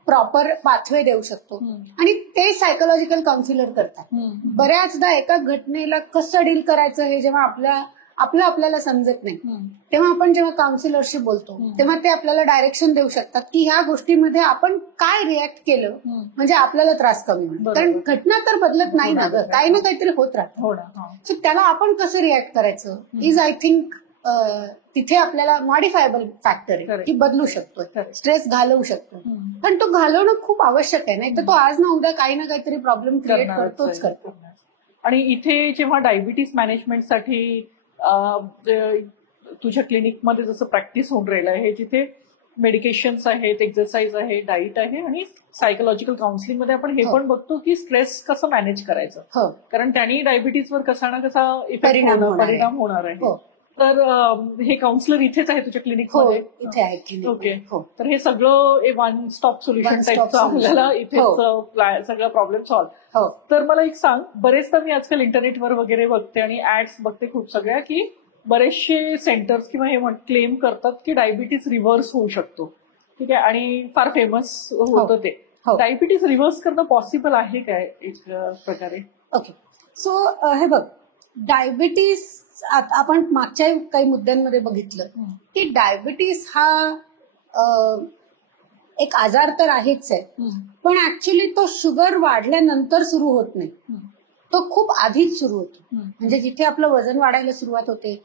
प्रॉपर पाथवे देऊ शकतो, आणि ते सायकोलॉजिकल काउन्सिलर करतात. बऱ्याचदा एका घटनेला कसं डील करायचं हे जेव्हा आपल्याला समजत नाही तेव्हा आपण जेव्हा काउन्सिलरशी बोलतो तेव्हा ते आपल्याला डायरेक्शन देऊ शकतात की ह्या गोष्टीमध्ये आपण काय रिॲक्ट केलं म्हणजे आपल्याला त्रास कमी होईल. कारण घटना तर बदलत नाही ना, काही ना काहीतरी होत राहतं. सो त्याला आपण कसं रिॲक्ट करायचं इज आय थिंक तिथे आपल्याला मॉडिफायबल फॅक्टर आहे की बदलू शकतो, स्ट्रेस घालवू शकतो. पण तो घालवणं खूप आवश्यक आहे, नाही तर तो आज ना उद्या काही ना काहीतरी प्रॉब्लेम क्रिएट करतोच करतो. आणि इथे जेव्हा डायबिटीस मॅनेजमेंटसाठी तुझ्या क्लिनिकमध्ये जसं प्रॅक्टिस होऊन राहिलं आहे, जिथे मेडिकेशन्स आहेत, एक्सरसाइज आहे, डाईट आहे, आणि सायकोलॉजिकल काउन्सिलिंग मध्ये आपण हे पण बघतो की स्ट्रेस कसं मॅनेज करायचं, कारण त्यांनी डायबिटीसवर कसा ना कसा परिणाम होणार आहे. तर हे काउन्सिलर इथेच आहे तुझ्या क्लिनिकमध्ये? इथे आहे. ओके, तर हे सगळं वन स्टॉप सोल्युशन टाईपचं आपल्याला इथेच सगळं प्रॉब्लेम सॉल्व्ह. तर मला एक सांग, बरेचदा मी आजकाल इंटरनेटवर वगैरे बघते आणि ऍड्स बघते खूप सगळ्या की बरेचसे सेंटर्स किंवा हे क्लेम करतात की डायबिटीस रिव्हर्स होऊ शकतो. ठीक आहे, आणि फार फेमस होतं ते. डायबिटीस रिव्हर्स करणं पॉसिबल आहे काय एक प्रकारे? ओके, सो हे बघ, डायबिटीस आपण मागच्या काही मुद्द्यांमध्ये बघितलं की डायबिटीस हा एक आजार तर आहेच आहे, पण ऍक्च्युली तो शुगर वाढल्यानंतर सुरू होत नाही, तो खूप आधीच सुरू होतो. म्हणजे जिथे आपलं वजन वाढायला सुरुवात होते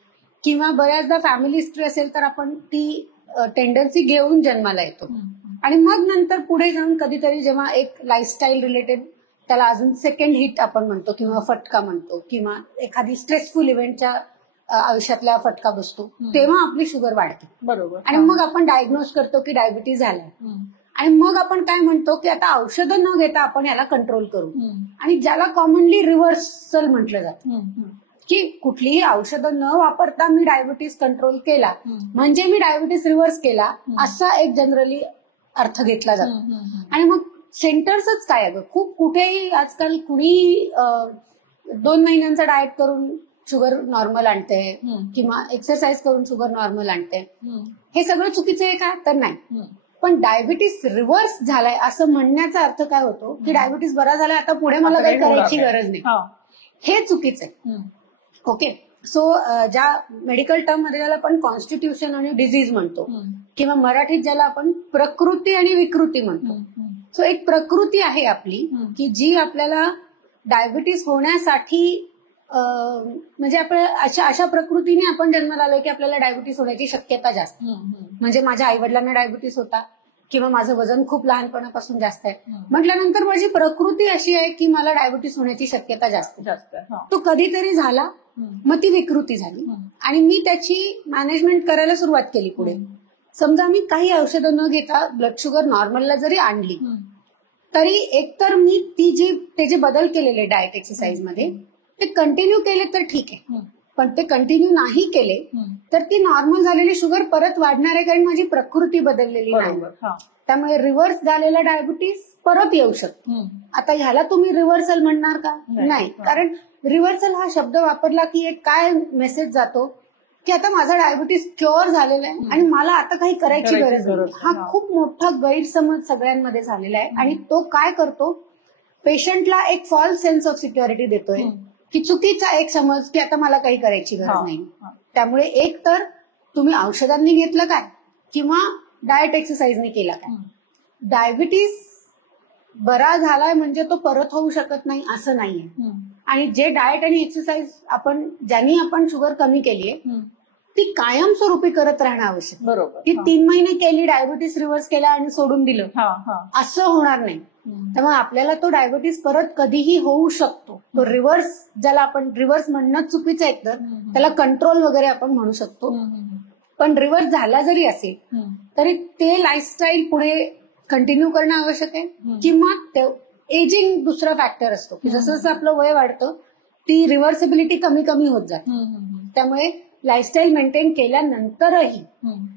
किंवा बऱ्याचदा फॅमिली हिस्ट्री असेल तर आपण ती टेंडन्सी घेऊन जन्माला येतो आणि मग नंतर पुढे जाऊन कधीतरी जेव्हा एक लाईफस्टाईल रिलेटेड त्याला अजून सेकंड हिट आपण म्हणतो किंवा फटका म्हणतो किंवा एखादी स्ट्रेसफुल इव्हेंटच्या आयुष्यातला फटका बसतो, तेव्हा आपली शुगर वाढते. बरोबर. आणि मग आपण डायग्नोज करतो की डायबिटीज झालाय आणि मग आपण काय म्हणतो की आता औषधं न घेता आपण याला कंट्रोल करू, आणि ज्याला कॉमनली रिव्हर्सल म्हटलं जातं की कुठलीही औषधं न वापरता मी डायबिटीस कंट्रोल केला म्हणजे मी डायबिटीस रिव्हर्स केला, असा एक जनरली अर्थ घेतला जातो. आणि मग सेंटर्सच काय आहे, खूप कुठेही आजकाल कुणी 2 महिन्यांचा डाएट करून शुगर नॉर्मल आणते किंवा एक्सरसाइज करून शुगर नॉर्मल आणते. हे सगळं चुकीचं आहे का? तर नाही. पण डायबिटीस रिव्हर्स झालाय असं म्हणण्याचा अर्थ काय होतो की डायबिटीस बरा झालाय आता पुढे मला काही करायची गरज नाही, हे चुकीचं आहे. ओके. सो ज्या मेडिकल टर्म मध्ये ज्याला आपण कॉन्स्टिट्यूशन आणि डिझीज म्हणतो किंवा मराठीत ज्याला आपण प्रकृती आणि विकृती म्हणतो. सो एक प्रकृती आहे आपली की जी आपल्याला डायबिटीस होण्यासाठी म्हणजे आपण अशा प्रकृतीने आपण जन्माला आलोय की आपल्याला डायबिटीस होण्याची शक्यता जास्त. म्हणजे माझ्या आईवडिलांना डायबिटीस होता किंवा माझं वजन खूप लहानपणापासून जास्त आहे म्हटल्यानंतर माझी प्रकृती अशी आहे की मला डायबिटीस होण्याची शक्यता जास्त. तो कधीतरी झाला, मग ती विकृती झाली आणि मी त्याची मॅनेजमेंट करायला सुरुवात केली. पुढे समजा मी काही औषधं न घेता ब्लड शुगर नॉर्मलला जरी आणली तरी एकतर मी ते जे बदल केलेले डाएट एक्सरसाइज मध्ये ते कंटिन्यू केले तर ठीक आहे, पण ते कंटिन्यू नाही केले तर ती नॉर्मल झालेली शुगर परत वाढणार आहे कारण माझी प्रकृती बदललेली नाही. त्यामुळे रिव्हर्स झालेला डायबिटीस परत येऊ शकतो. आता ह्याला तुम्ही रिव्हर्सल म्हणणार का? नाही, कारण रिव्हर्सल हा शब्द वापरला की एक काय मेसेज जातो की आता माझा डायबिटीस क्युअर झालेला आहे आणि मला आता काही करायची गरज नाही. हा खूप मोठा गैरसमज सगळ्यांमध्ये झालेला आहे आणि तो काय करतो, पेशंटला एक फॉल्स सेन्स ऑफ सिक्युरिटी देतोय की चुकीचा एक समज की आता मला काही करायची गरज नाही. त्यामुळे एक तर तुम्ही औषधांनी घेतलं काय किंवा डाएट एक्सरसाइजनी केला काय. डायबिटीस बरा झालाय म्हणजे तो परत होऊ शकत नाही असं नाहीये. आणि जे डाएट आणि एक्सरसाइज ज्यांनी आपण शुगर कमी केलीये ती कायमस्वरूपी करत राहणं आवश्यक. बरोबर. ती 3 महिने केली, डायबिटीस रिव्हर्स केला आणि सोडून दिलं असं होणार नाही. त्यामुळे आपल्याला तो डायबिटीस परत कधीही होऊ शकतो. तो रिव्हर्स, ज्याला आपण रिव्हर्स म्हणणं चुकीचं आहे, तर त्याला कंट्रोल वगैरे आपण म्हणू शकतो. पण रिव्हर्स झाला जरी असेल तरी ते लाईफस्टाईल पुढे कंटिन्यू करणं आवश्यक आहे किंवा एजिंग दुसरा फॅक्टर असतो की जसं जसं आपलं वय वाढतं ती रिव्हर्सिबिलिटी कमी कमी होत जाते. त्यामुळे लाईफस्टाईल मेंटेन केल्यानंतरही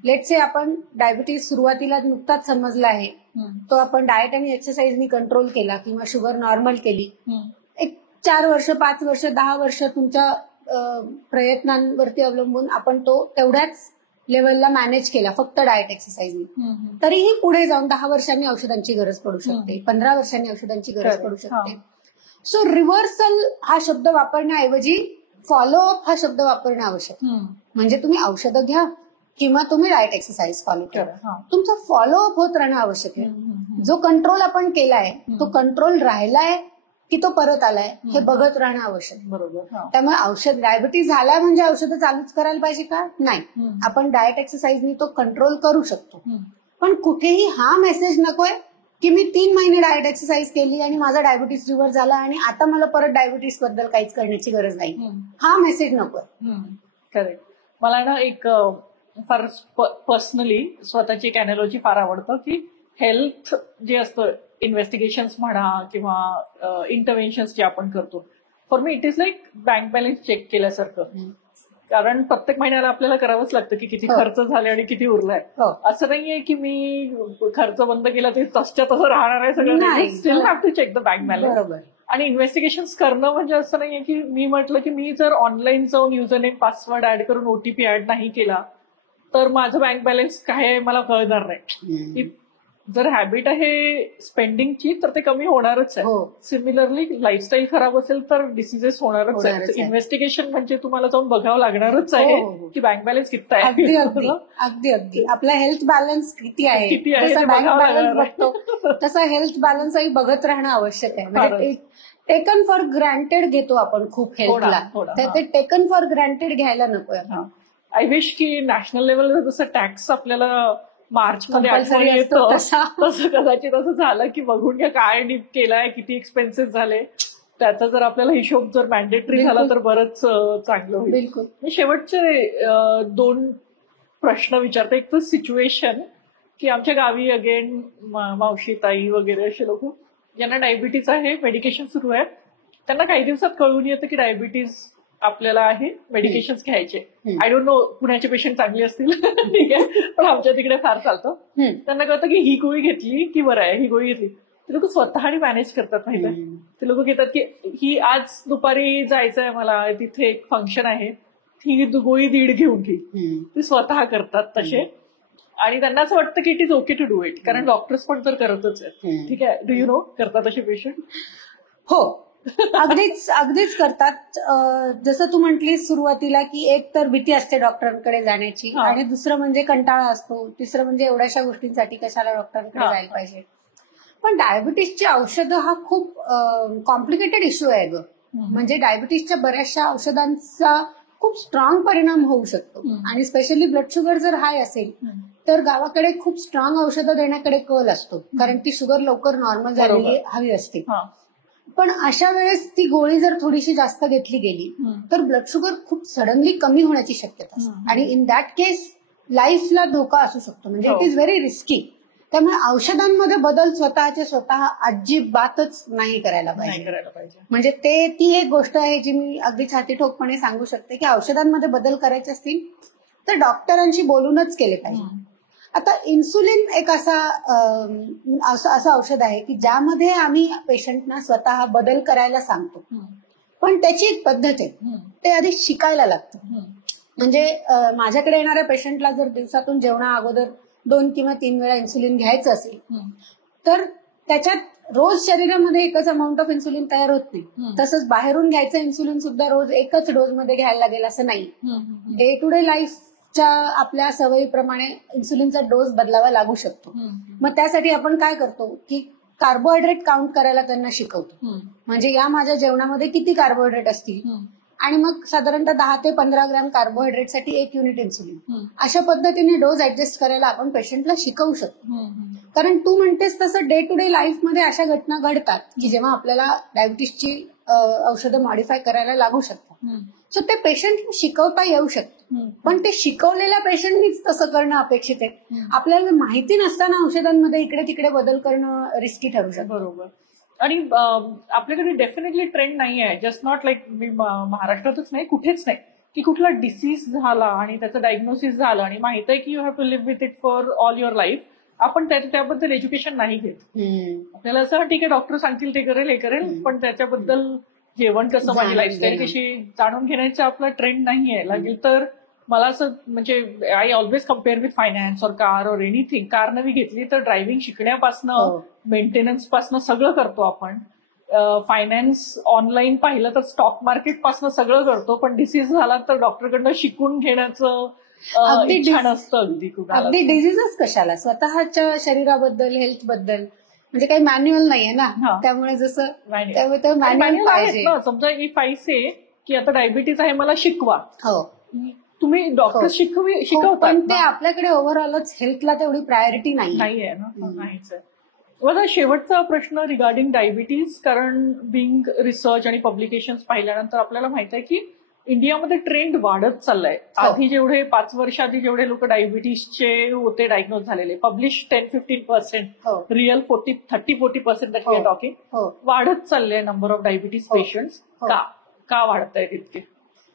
लेट्स से आपण डायबिटीस सुरुवातीला नुकताच समजला आहे, तो आपण डाएट आणि एक्सरसाइजनी कंट्रोल केला किंवा शुगर नॉर्मल केली, एक 4 वर्ष 5 वर्ष 10 वर्ष तुमच्या प्रयत्नांवरती अवलंबून आपण तो तेवढ्याच लेवलला मॅनेज केला फक्त डाएट एक्सरसाइजनी, तरीही पुढे जाऊन 10 वर्षांनी औषधांची गरज पडू शकते, 15 वर्षांनी औषधांची गरज पडू शकते. सो रिव्हर्सल हा शब्द वापरण्याऐवजी फॉलोअप हा शब्द वापरणं आवश्यक. म्हणजे तुम्ही औषधं घ्या किंवा तुम्ही डाएट एक्सरसाइज फॉलो करा, तुमचा फॉलोअप होत राहणं आवश्यक आहे. जो कंट्रोल आपण केलाय तो कंट्रोल राहिलाय की तो परत आलाय हे बघत राहणं आवश्यक. बरोबर. त्यामुळे औषध डायबिटीस झालाय म्हणजे औषधं चालूच करायला पाहिजे का? नाही. आपण डाएट एक्सरसाइजनी तो कंट्रोल करू शकतो. पण कुठेही हा मेसेज नकोय की मी 3 महिने डाएट एक्सरसाइज केली आणि माझा डायबिटीस रिव्हर्स झाला आणि आता मला परत डायबिटीस बद्दल काहीच करण्याची गरज नाही. हा मेसेज नकोय. करेक्ट. मला ना एक फार पर्सनली स्वतःची एक अॅनॉलॉजी फार आवडतं की हेल्थ जे असतं, इन्व्हेस्टिगेशन्स म्हणा किंवा इंटरव्हेन्शन्स जे आपण करतो, for me it is like bank balance check केल्यासारखं. कारण प्रत्येक महिन्याला आपल्याला करावंच लागतं की किती खर्च झाले आणि किती उरलाय. असं नाहीये की मी खर्च बंद केला ते तसच्या तसं राहणार आहे सगळं. Still have to check the bank balance. बरोबर. आणि इन्व्हेस्टिगेशन्स करणं म्हणजे असं नाहीये की मी म्हटलं की मी जर ऑनलाईन जाऊन युजर नेम पासवर्ड ऍड करून ओटीपी ऍड नाही केला तर माझं बँक बॅलन्स काय आहे मला कळणार नाही. जर हॅबिट आहे स्पेंडिंगची तर ते कमी होणारच आहे. हो सिमिलरली लाईफस्टाईल खराब असेल तर डिसिजेस होणारच होणारच आहे. आहे. इन्व्हेस्टिगेशन म्हणजे तुम्हाला जाऊन बघावं लागणारच हो, आहे हो, हो. की बँक बॅलन्स किती अगदी अगदी आहे. अगदी अगदी आपला हेल्थ बॅलन्स किती आहे किती आहे जसा ते बँक बघावं बॅलन्स लागणार आहे. बघतो तसा हेल्थ बॅलन्सही बघत राहणं आवश्यक आहे. म्हणजे फारच. टेकन फॉर ग्रँटेड घेतो आपण खूप हेल्थला, हो ना, तर हा. ते टेकन फॉर ग्रँटेड घ्यायला नकोय. आय विश की नॅशनल लेवलला जसं टॅक्स आपल्याला मार्च मध्ये Compulsory आठवण असतो येतं तसा. तसं कदाचित असं झालं की बघून घ्या काय डीप केलाय, किती एक्सपेन्सेस झाले, त्याचा जर आपल्याला हिशोब जर मॅन्डेटरी झाला बिलकुल. तर बरंच चांगलं होईल. बिलकुल. मी शेवटचे 2 प्रश्न विचारते. एक तर सिच्युएशन की आमच्या गावी अगेन मावशी ताई वगैरे असे लोक ज्यांना डायबिटीज आहे, मेडिकेशन सुरू आहे, त्यांना काही दिवसात कळून येतं की डायबिटीज आपल्याला आहे, मेडिकेशन घ्यायचे. आय डोंट नो पुण्याचे पेशंट चांगले असतील ठीक आहे, पण आमच्या तिकडे फार चालतं. त्यांना कळतं की ही गोळी घेतली की बरं आहे, ही गोळी घेतली. ते लोक स्वतःने मॅनेज करतात माहिती आहे. ते लोक घेतात की ही आज दुपारी जायचंय मला, तिथे एक फंक्शन आहे, ही गोळी 1.5 घेऊन घे. ते स्वतः करतात तसे. आणि त्यांना असं वाटतं की it is okay to do it, कारण डॉक्टर्स पण तर करतच आहेत. ठीक आहे, डू यू नो करतात असे पेशंट? हो, अगदीच करतात. जसं तू म्हटलीस सुरुवातीला की एक तर भीती असते डॉक्टरांकडे जाण्याची, आणि दुसरं म्हणजे कंटाळा असतो, तिसरं म्हणजे एवढ्याशा गोष्टींसाठी कशाला डॉक्टरांकडे जायला पाहिजे. पण डायबिटीसची औषधं हा खूप कॉम्प्लिकेटेड इश्यू आहे ग. म्हणजे डायबिटीसच्या बऱ्याचशा औषधांचा खूप स्ट्रॉंग परिणाम होऊ शकतो, आणि स्पेशली ब्लड शुगर जर हाय असेल तर गावाकडे खूप स्ट्रॉंग औषधं देण्याकडे कल असतो, कारण ती शुगर लवकर नॉर्मल झालेली हवी असते. पण अशा वेळेस ती गोळी जर थोडीशी जास्त घेतली गेली तर ब्लड शुगर खूप सडनली कमी होण्याची शक्यता असते, आणि इन दॅट केस लाईफला धोका असू शकतो. म्हणजे इट इज व्हेरी रिस्की. त्यामुळे औषधांमध्ये बदल स्वतः अजिबातच नाही करायला पाहिजे. म्हणजे ती एक गोष्ट आहे जी मी अगदी छाती ठोकपणे सांगू शकते की औषधांमध्ये बदल करायचे असतील तर डॉक्टरांशी बोलूनच केले पाहिजे. आता इन्सुलिन एक असं औषध आहे की ज्यामध्ये आम्ही पेशंटना स्वतः बदल करायला सांगतो, पण त्याची एक पद्धत आहे, ते आधी शिकायला लागतं. म्हणजे माझ्याकडे येणाऱ्या पेशंटला जर दिवसातून जेवणा अगोदर 2 किंवा 3 वेळा इन्सुलिन घ्यायचं असेल तर त्याच्यात रोज शरीरामध्ये एकच अमाऊंट ऑफ इन्सुलिन तयार होत नाही. तसंच बाहेरून घ्यायचं इन्सुलिन सुद्धा रोज एकच डोस मध्ये घ्यायला लागेल असं नाही. डे टू डे लाईफच्या आपल्या सवयीप्रमाणे इन्सुलिनचा डोस बदलावा लागू शकतो. मग त्यासाठी आपण काय करतो की कार्बोहायड्रेट काउंट करायला त्यांना शिकवतो. म्हणजे या माझ्या जेवणामध्ये किती कार्बोहायड्रेट असतील, आणि मग साधारणतः 10 ते 15 ग्रॅम कार्बोहायड्रेटसाठी 1 युनिट इन्सुलिन, अशा पद्धतीने डोस ऍडजस्ट करायला आपण पेशंटला शिकवू शकतो. कारण तू म्हणतेस तसं डे टू डे लाईफमध्ये अशा घटना घडतात की जेव्हा आपल्याला डायबिटीसची औषधं मॉडिफाय करायला लागू शकतात. सो ते पेशंट शिकवता येऊ शकतं, पण ते शिकवलेल्या पेशंटनीच तसं करणं अपेक्षित आहे. आपल्याला माहिती नसताना औषधांमध्ये इकडे तिकडे बदल करणं रिस्की ठरू शकतं. बरोबर. आणि आपल्याकडे डेफिनेटली ट्रेंड नाही आहे, जस्ट नॉट लाईक मी महाराष्ट्रातच नाही, कुठेच नाही, की कुठला डिसीज झाला आणि त्याचं डायग्नोसिस झालं आणि माहित आहे की you have to live with it for all your life, आपण त्याबद्दल एज्युकेशन नाही घेत. आपल्याला असं ठीक आहे डॉक्टर सांगतील ते करेल हे करेल, पण त्याच्याबद्दल जेवण कसं, माझी लाईफस्टाईल कशी जाणून घेण्याचा आपला ट्रेंड नाही आहे. लागेल तर मला असं म्हणजे I always compare with finance और कार और एनिथिंग. कार नवी घेतली तर ड्रायव्हिंग शिकण्यापासनं मेंटेनन्स पासनं सगळं करतो आपण. फायनान्स ऑनलाईन पाहिलं तर स्टॉक मार्केट पासनं सगळं करतो, पण डिसीज झाला तर डॉक्टरकडनं शिकून घेण्याचं छान असतं. अगदी डिझीजच कशाला, स्वतःच्या शरीराबद्दल हेल्थ बद्दल म्हणजे काही मॅन्युअल नाहीये ना, त्यामुळे जसं मॅन्युअल पाहिजे. समजा इफ आय से की आता डायबिटीज आहे मला शिकवा, तुम्ही डॉक्टर शिकवतात, पण ते आपल्याकडे ओव्हरऑलच हेल्थला तेवढी प्रायोरिटी नाहीये ना. नाहीच आहे. माझा शेवटचा प्रश्न रिगार्डिंग डायबिटीज, कारण बिंग रिसर्च आणि पब्लिकेशन पाहिल्यानंतर आपल्याला माहित आहे की इंडियामध्ये ट्रेंड वाढत चाललाय. आधी जेवढे 5 वर्ष आधी जेवढे लोक डायबिटीसचे होते डायग्नोज झालेले, publish 10-15%, real 30-40% that we are talking, वाढत चाललंय नंबर ऑफ डायबिटीज पेशंट्स. का वाढत आहेत इतके?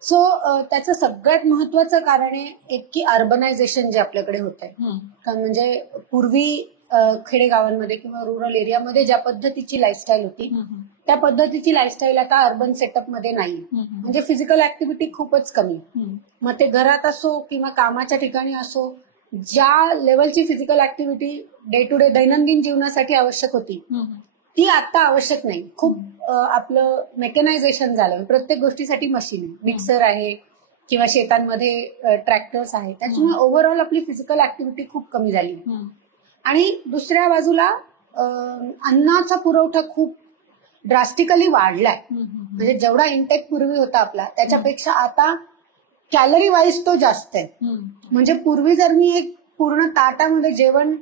सो त्याचं सगळ्यात महत्वाचं कारण आहे एक की अर्बनायझेशन जे आपल्याकडे होत आहे. म्हणजे पूर्वी खेडेगावांमध्ये किंवा रुरल एरियामध्ये ज्या पद्धतीची लाईफस्टाईल होती त्या पद्धतीची लाईफस्टाईल आता अर्बन सेटअपमध्ये नाही. म्हणजे फिजिकल ऍक्टिव्हिटी खूपच कमी. मग ते घरात असो किंवा कामाच्या ठिकाणी असो ज्या लेवलची physical activity day to day दैनंदिन जीवनासाठी आवश्यक होती ती आता आवश्यक नाही. खूप आपलं मेकॅनायझेशन झालं, प्रत्येक गोष्टीसाठी मशीन आहे, मिक्सर आहे किंवा शेतांमध्ये ट्रॅक्टर्स आहेत, त्याच्यामुळे ओव्हरऑल आपली फिजिकल ऍक्टिव्हिटी खूप कमी झाली. आणि दुसऱ्या बाजूला अन्नाचा पुरवठा खूप ड्रास्टिकली वाढलाय. म्हणजे जेवढा इंटेक पूर्वी होता आपला त्याच्यापेक्षा आता कॅलरी वाईज तो जास्त आहे. म्हणजे पूर्वी जर मी एक पूर्ण ताटामध्ये जेवण,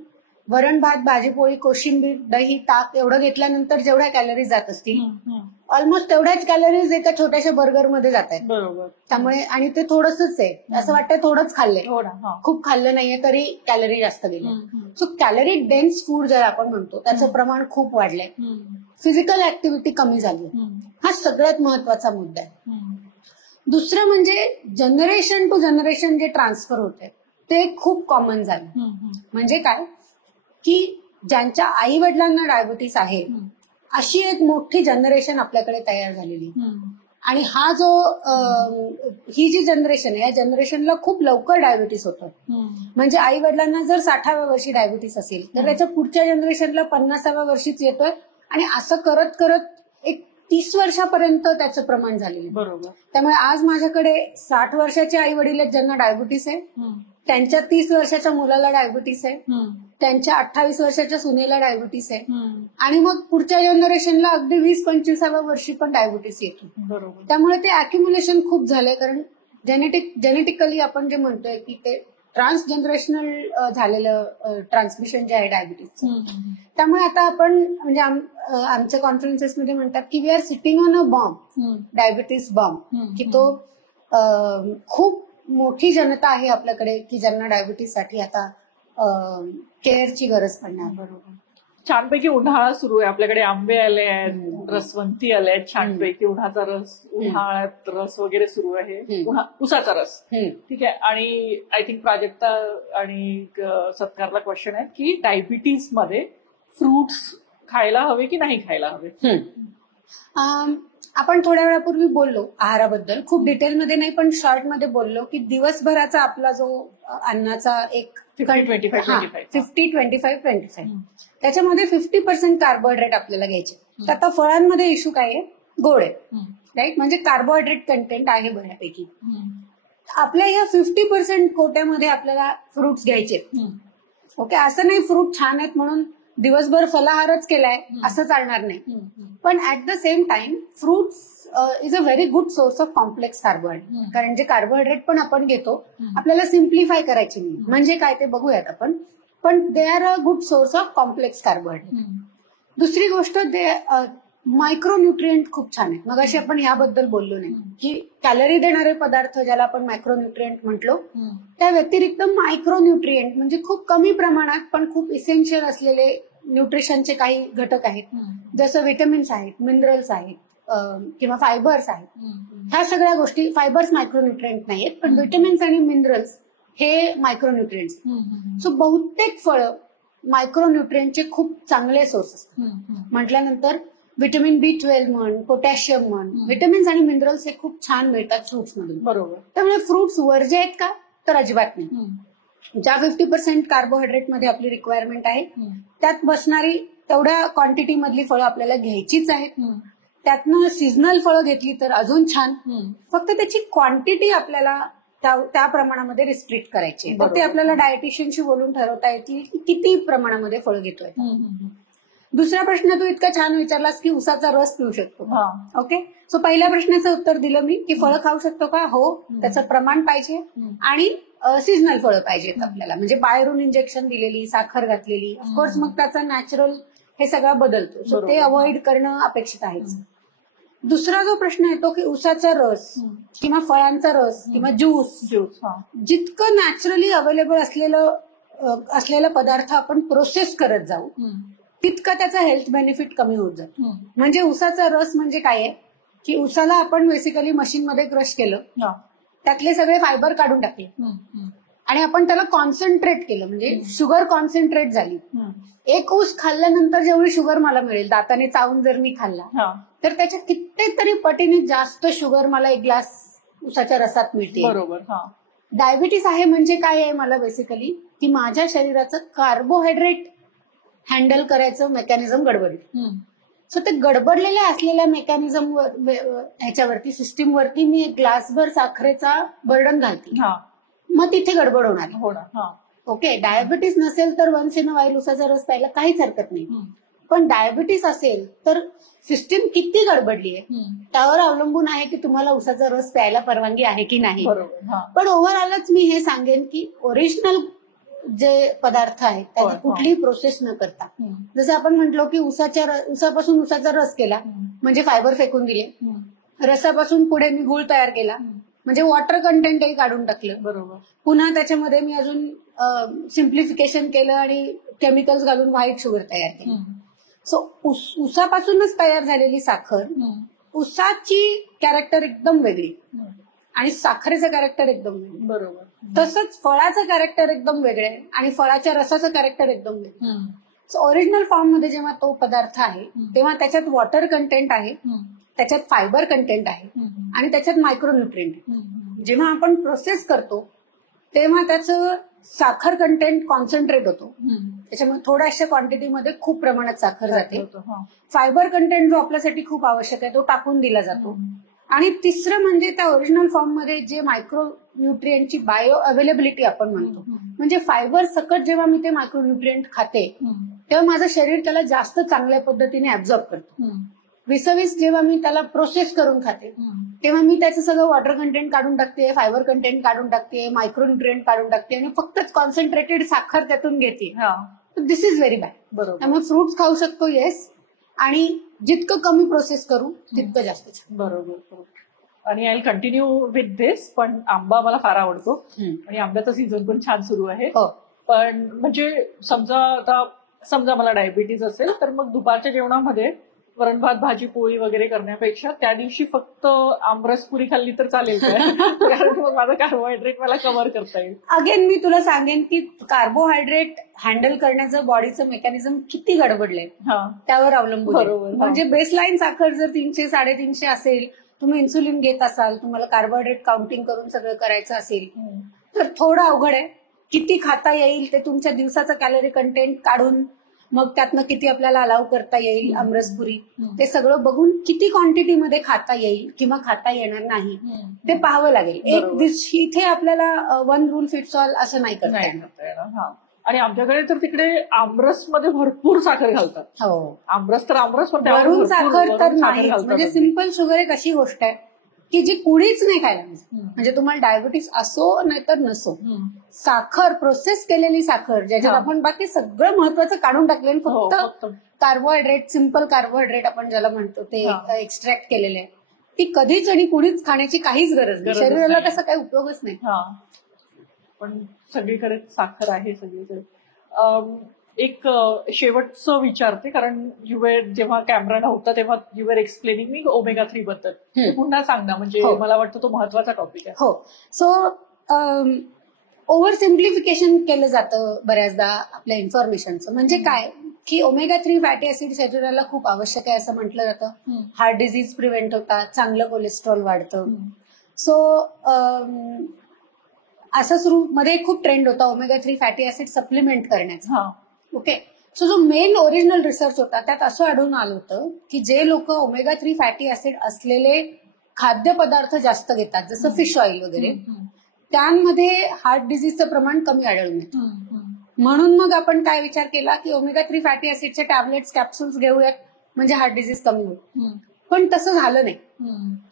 वरण भात, भाजी पोळी, कोशिंबीर, दही, ताक एवढं घेतल्यानंतर जेवढ्या कॅलरीज जात असतील ऑलमोस्ट तेवढ्याच कॅलरीज एका छोट्याशा बर्गरमध्ये जात आहेत. बरोबर. त्यामुळे आणि ते थोडंसच आहे, असं वाटतं थोडंच खाल्लंय, खूप खाल्लं नाहीये तरी कॅलरी जास्त गेली. सो कॅलरी डेन्स फूड जर आपण म्हणतो त्याचं प्रमाण खूप वाढलंय. फिजिकल ऍक्टिव्हिटी कमी झाली, हा सगळ्यात महत्वाचा मुद्दा आहे. दुसरं म्हणजे जनरेशन टू जनरेशन जे ट्रान्सफर होते ते खूप कॉमन झालं. म्हणजे काय की ज्यांच्या आई वडिलांना डायबिटीस आहे अशी एक मोठी जनरेशन आपल्याकडे तयार झालेली. आणि हा जो ही जी जनरेशन आहे या जनरेशनला खूप लवकर डायबिटीस होतं. म्हणजे आई वडिलांना जर 60व्या वर्षी डायबिटीस असेल तर त्याच्या पुढच्या जनरेशनला 50व्या वर्षीच येतोय आणि असं करत करत एक 30 वर्षापर्यंत त्याचं प्रमाण झालेलं. बरोबर. त्यामुळे आज माझ्याकडे 60 वर्षाचे आई वडील आहेत ज्यांना डायबिटीस आहे, त्यांच्या 30 वर्षाच्या मुलाला डायबिटीस आहे, त्यांच्या 28 वर्षाच्या सुनेला डायबिटीस आहे, आणि मग पुढच्या जनरेशनला अगदी 20-25व्या वर्षी पण डायबिटीस येतो. बरोबर. त्यामुळे ते अॅक्युम्युलेशन खूप झालंय. कारण जेनेटिकली आपण जे म्हणतोय की ते ट्रान्सजनरेशनल झालेलं ट्रान्समिशन जे आहे डायबिटीसचं. त्यामुळे आता आपण म्हणजे आमच्या कॉन्फरन्सेसमध्ये म्हणतात की we are sitting on a bomb, diabetes bomb, की तो खूप मोठी जनता आहे आपल्याकडे की ज्यांना डायबिटीससाठी आता केअरची गरज पडणार. बरोबर. छानपैकी उन्हाळा सुरू आहे, आपल्याकडे आंबे आले आहेत, रसवंती आले आहेत, छानपैकी उन्हाचा रस, उन्हाळ्यात रस वगैरे सुरू आहे, उसाचा रस. ठीक आहे. आणि आय थिंक प्राजक्ता आणि सत्कारला क्वेश्चन आहे की डायबिटीज मध्ये फ्रुट्स खायला हवे की नाही खायला हवे. आपण थोड्या वेळापूर्वी बोललो आहाराबद्दल, खूप डिटेलमध्ये नाही पण शॉर्टमध्ये बोललो की दिवसभराचा आपला जो अन्नाचा एक 50-25-25 त्याच्यामध्ये 50% कार्बोहायड्रेट आपल्याला घ्यायचे. तर आता फळांमध्ये इश्यू काय आहे, गोड आहे, राईट, म्हणजे कार्बोहायड्रेट कंटेंट आहे बऱ्यापैकी. आपल्या या 50% कोट्यामध्ये आपल्याला फ्रुट्स घ्यायचे. ओके, असं नाही फ्रूट छान आहेत म्हणून दिवसभर फलाहारच केलाय असं चालणार नाही. पण at the same time fruits is a very good source of complex carbohydrate. कारण जे कार्बोहायड्रेट पण आपण घेतो आपल्याला सिम्प्लिफाय करायची नाही, म्हणजे काय ते बघूयात आपण. पण they are a good source of complex carbohydrate. दुसरी गोष्ट दे मायक्रोन्युट्रिएंट खूप छान आहेत. मग अशी आपण याबद्दल बोललो नाही की कॅलरी देणारे पदार्थ ज्याला आपण मायक्रोन्युट्रिएंट म्हटलो, त्या व्यतिरिक्त मायक्रोन्युट्रिएंट म्हणजे खूप कमी प्रमाणात पण खूप इसेन्शियल असलेले न्यूट्रिशनचे काही घटक आहेत, जसं व्हिटॅमिन्स आहेत, मिनरल्स आहेत किंवा फायबर्स आहेत. ह्या सगळ्या गोष्टी, फायबर्स मायक्रोन्युट्रिएंट नाहीयेत पण व्हिटॅमिन्स आणि मिनरल्स हे मायक्रोन्युट्रिएंट्स. सो बहुतेक फळं मायक्रोन्युट्रिएंटचे खूप चांगले सोर्स असतात. म्हटल्यानंतर व्हिटॅमिन B12 म्हण, पोटॅशियम म्हण, व्हिटॅमिन्स आणि मिनरल्स हे खूप छान मिळतात फ्रुट्स मधून. बरोबर. त्यामुळे फ्रुट्स वर्ज्य आहेत का, तर अजिबात नाही. ज्या 50% कार्बोहायड्रेट मध्ये आपली रिक्वायरमेंट आहे त्यात बसणारी तेवढ्या क्वांटिटी मधली फळं आपल्याला घ्यायचीच आहेत. त्यातनं सीझनल फळं घेतली तर अजून छान, फक्त त्याची क्वांटिटी आपल्याला त्या प्रमाणामध्ये रिस्ट्रिक्ट करायची. तर ते आपल्याला डायटिशियनशी बोलून ठरवता येतील की किती प्रमाणामध्ये फळं घेतोय. दुसरा प्रश्न तू इतका छान विचारलास की उसाचा रस पिऊ शकतो. ओके, सो पहिल्या प्रश्नाचं उत्तर दिलं मी की फळं खाऊ शकतो का, हो, त्याचं प्रमाण पाहिजे आणि सीझनल फळं पाहिजेत आपल्याला. म्हणजे बाहेरून इंजेक्शन दिलेली, साखर घातलेली, ऑफकोर्स मग त्याचा नॅचरल हे सगळं बदलतो. सो ते अवॉइड करणं अपेक्षित आहेच. दुसरा जो प्रश्न येतो की उसाचा रस किंवा फळांचा रस किंवा ज्यूस, जितकं नॅचरली अवेलेबल असलेला पदार्थ आपण प्रोसेस करत जाऊ तितकं त्याचा हेल्थ बेनिफिट कमी होत जातो. म्हणजे उसाचा रस म्हणजे काय आहे की उसाला आपण बेसिकली मशीनमध्ये क्रश केलं, त्यातले सगळे फायबर काढून टाकले आणि आपण त्याला कॉन्सन्ट्रेट केलं, म्हणजे शुगर कॉन्सन्ट्रेट झाली. एक ऊस खाल्ल्यानंतर जेवढी शुगर मला मिळेल, दाताने चावून जर मी खाल्ला तर त्याच्या कित्येक तरी पटीने जास्त शुगर मला एक ग्लास उसाच्या रसात मिळते. बरोबर. डायबिटीस आहे म्हणजे काय आहे मला बेसिकली की माझ्या शरीराचं कार्बोहायड्रेट हँडल करायचं मेकॅनिझम गडबडलं. सो ते गडबडलेल्या असलेल्या मेकॅनिझम ह्याच्यावरती सिस्टीमवरती मी एक ग्लासभर साखरेचा बर्डन घालते, मग तिथे गडबड होणार. ओके, डायबिटीस नसेल तर वन्स इन अ वाईल उसाचा रस प्यायला काहीच हरकत नाही. पण डायबिटीस असेल तर सिस्टीम किती गडबडली आहे त्यावर अवलंबून आहे की तुम्हाला उसाचा रस प्यायला परवानगी आहे की नाही. पण ओव्हरऑलच मी हे सांगेन की ओरिजिनल जे पदार्थ आहेत त्याची कुठलीही प्रोसेस न करता, जसं आपण म्हटलो की उसापासून उसाचा रस केला म्हणजे फायबर फेकून दिले, रसापासून पुढे मी गुळ तयार केला म्हणजे वॉटर कंटेंटही काढून टाकलं. बरोबर. पुन्हा त्याच्यामध्ये मी अजून सिम्प्लिफिकेशन केलं आणि केमिकल्स घालून व्हाईट शुगर तयार केलं. सो उसापासूनच तयार झालेली साखर, उसाची कॅरेक्टर एकदम वेगळी आणि साखरेचं कॅरेक्टर एकदम वेगळं. बरोबर. तसंच फळाचं कॅरेक्टर एकदम वेगळं आहे आणि फळाच्या रसाचं कॅरेक्टर एकदम वेगळं. सो ओरिजिनल फॉर्म मध्ये जेव्हा तो पदार्थ आहे तेव्हा त्याच्यात वॉटर कंटेंट आहे, त्याच्यात फायबर कंटेंट आहे आणि त्याच्यात मायक्रोन्युट्रिएंट आहे. जेव्हा आपण प्रोसेस करतो तेव्हा त्याचं साखर कंटेंट कॉन्सन्ट्रेट होतो, त्याच्यामुळे थोड्याशा क्वांटिटीमध्ये खूप प्रमाणात साखर जाते. फायबर कंटेंट जो आपल्यासाठी खूप आवश्यक आहे तो टाकून दिला जातो. आणि तिसरं म्हणजे त्या ओरिजिनल फॉर्म मध्ये जे मायक्रोन्युट्रिएंटची बायो अवेलेबिलिटी आपण म्हणतो, म्हणजे फायबर सकट जेव्हा मी ते मायक्रोन्युट्रिएंट खाते तेव्हा माझं शरीर त्याला जास्त चांगल्या पद्धतीने ऍब्झॉर्ब करतो. विसविस जेव्हा मी त्याला प्रोसेस करून खाते तेव्हा मी त्याचं सगळं वॉटर कंटेंट काढून टाकते, फायबर कंटेंट काढून टाकते, मायक्रोन्युट्रिएंट काढून टाकते आणि फक्तच कॉन्सन्ट्रेटेड साखर त्यातून घेते. दिस इज व्हेरी बॅड. बरोबर. त्यामुळे फ्रुट्स खाऊ शकतो येस, आणि जितकं कमी प्रोसेस करू तितकं जास्त. बरोबर. आणि आय कंटिन्यू विथ दिस. पण आंबा मला फार आवडतो आणि आंब्याचा सीझन पण छान सुरू आहे. पण म्हणजे समजा मला डायबिटीज असेल तर मग दुपारच्या जेवणामध्ये वरण भात भाजी पोळी वगैरे करण्यापेक्षा त्या दिवशी फक्त आमरस पुरी खाल्ली तर चालेल काय? कारण मग माझं कार्बोहायड्रेट मला कव्हर करता येईल. अगेन मी तुला सांगेन की कार्बोहायड्रेट हँडल करण्याचं बॉडीचं मेकॅनिझम किती गडबडलंय त्यावर अवलंबून. बरोबर. म्हणजे बेसलाईन साखर जर 300-350 असेल, तुम्ही इन्सुलिन घेत असाल, तुम्हाला कार्बोहायड्रेट काउंटिंग करून सगळं करायचं असेल तर थोडं अवघड आहे. किती खाता येईल ते तुमच्या दिवसाचं कॅलरी कंटेंट काढून मग त्यातनं किती आपल्याला अलाव करता येईल आमरसपुरी ते सगळं बघून किती क्वांटिटीमध्ये खाता येईल किंवा खाता येणार नाही ते पाहावं लागेल. एक इथे आपल्याला वन रूल फिट्स ऑल असं नाही करता येणार. आणि आमच्याकडे तर तिकडे आमरसमध्ये भरपूर साखर घालतात. हो, आमरस तर आमरस, भरून साखर तर नाही. म्हणजे सिंपल शुगर एक अशी गोष्ट आहे की जी कुणीच नाही खायला, म्हणजे तुम्हाला डायबिटीस असो नाहीतर नसो, साखर प्रोसेस केलेली साखर ज्याच्यात आपण बाकी सगळं महत्वाचं काढून टाकले, फक्त कार्बोहायड्रेट, सिंपल कार्बोहायड्रेट आपण ज्याला म्हणतो ते एक्स्ट्रॅक्ट केलेले आहे, ती कधीच आणि कुणीच खाण्याची काहीच गरज नाही. शरीराला त्याचा काही उपयोगच नाही. पण सगळीकडे साखर आहे सगळीकडे. एक शेवटचं विचारते, कारण जेव्हा कॅमेरा नव्हता तेव्हा you were explaining me omega-3 बद्दल. पुन्हा सांग ना, म्हणजे मला वाटतं तो महत्वाचा टॉपिक आहे. हो. सो ओव्हर सिम्प्लिफिकेशन केलं जातं बऱ्याचदा आपल्या इन्फॉर्मेशनचं. म्हणजे काय की omega-3 फॅटी ऍसिड शरीराला खूप आवश्यक आहे असं म्हटलं जातं. हार्ट डिझीज प्रिव्हेंट होतात, चांगलं कोलेस्ट्रॉल वाढतं. सो असं सुरू मध्ये खूप ट्रेंड होता omega-3 फॅटी ऍसिड सप्लिमेंट करण्याचा. ओके. सो जो मेन ओरिजिनल रिसर्च होता त्यात असं आढळून आलं होतं की जे लोक omega-3 फॅटी ऍसिड असलेले खाद्यपदार्थ जास्त घेतात, जसं फिश ऑइल वगैरे, त्यांमध्ये हार्ट डिझीजचं प्रमाण कमी आढळून येतं. म्हणून मग आपण काय विचार केला की omega-3 फॅटी ऍसिडचे टॅबलेट्स, कॅप्सूल्स घेऊयात म्हणजे हार्ट डिझीज कमी होईल. पण तसं झालं नाही.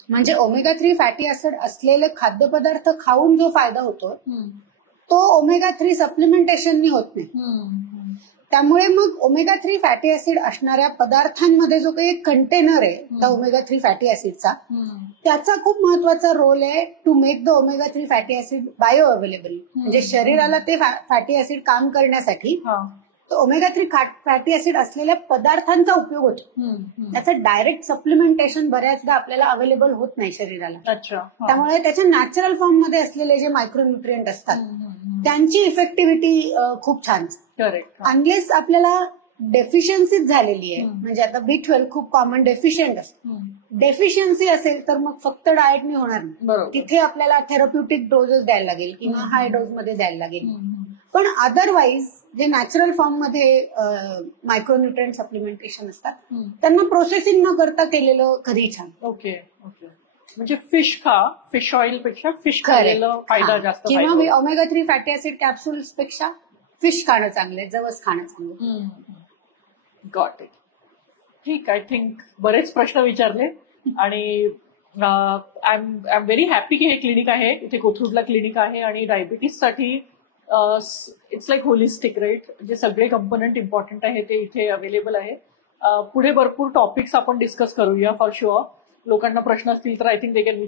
म्हणजे omega-3 फॅटी ऍसिड असलेले खाद्यपदार्थ खाऊन जो फायदा होतो तो omega-3 सप्लिमेंटेशननी होत नाही. त्यामुळे मग omega-3 फॅटी ऍसिड असणाऱ्या पदार्थांमध्ये जो काही कंटेनर आहे त्या omega-3 फॅटी ऍसिडचा, त्याचा खूप महत्वाचा रोल आहे to make the omega-3 fatty acid bio available. म्हणजे शरीराला ते फॅटी ऍसिड काम करण्यासाठी omega-3 फॅटी ऍसिड असलेल्या पदार्थांचा उपयोग होतो. त्याचं डायरेक्ट सप्लिमेंटेशन बऱ्याचदा आपल्याला अवेलेबल होत नाही शरीराला. त्यामुळे त्याच्या नॅचरल फॉर्म मध्ये असलेले जे मायक्रोन्युट्रिएंट असतात त्यांची इफेक्टिव्हिटी खूप छान. अनलेस आपल्याला डेफिशियन्सीच झालेली आहे, म्हणजे आता B12 खूप कॉमन डेफिशियंट असतं. डेफिशियन्सी असेल तर मग फक्त डाएटनी होणार नाही. बरोबर. तिथे आपल्याला थेरप्युटिक डोजेस द्यायला लागेल किंवा हाय डोस मध्ये द्यायला लागेल. पण अदरवाईज जे नॅचरल फॉर्म मध्ये मायक्रोन्युट्रिएंट सप्लिमेंटेशन असतात त्यांना प्रोसेसिंग न करता केलेलं कधी छान. Okay okay. म्हणजे फिश खा, फिश ऑइल पेक्षा फिश खाल्लेलं फायदा जास्त. किंवा ओमेगा 3 फॅटी ऍसिड कॅप्सूल्स पेक्षा फिश खाणं चांगलं, जवस खाणं चांगलं. Got it. ठीक. आय थिंक बरेच प्रश्न विचारले आणि आय एम व्हेरी हॅपी की हे क्लिनिक आहे, इथे कोथरूडला क्लिनिक आहे आणि डायबिटीजसाठी इट्स लाईक होलिस्टिक, राईट. जे सगळे कंपोनंट इम्पॉर्टंट आहे ते इथे अवेलेबल आहे. पुढे भरपूर टॉपिक्स आपण डिस्कस करूया फॉर शुअर. लोकांना प्रश्न असतील तर I think they can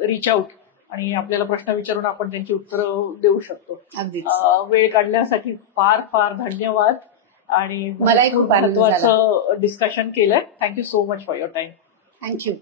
reach out आणि आपल्याला प्रश्न विचारून आपण त्यांची उत्तरं देऊ शकतो. वेळ काढण्यासाठी फार फार धन्यवाद आणि मलाही खूप महत्वाचं डिस्कशन केलंय. Thank you so much for your time. Thank you.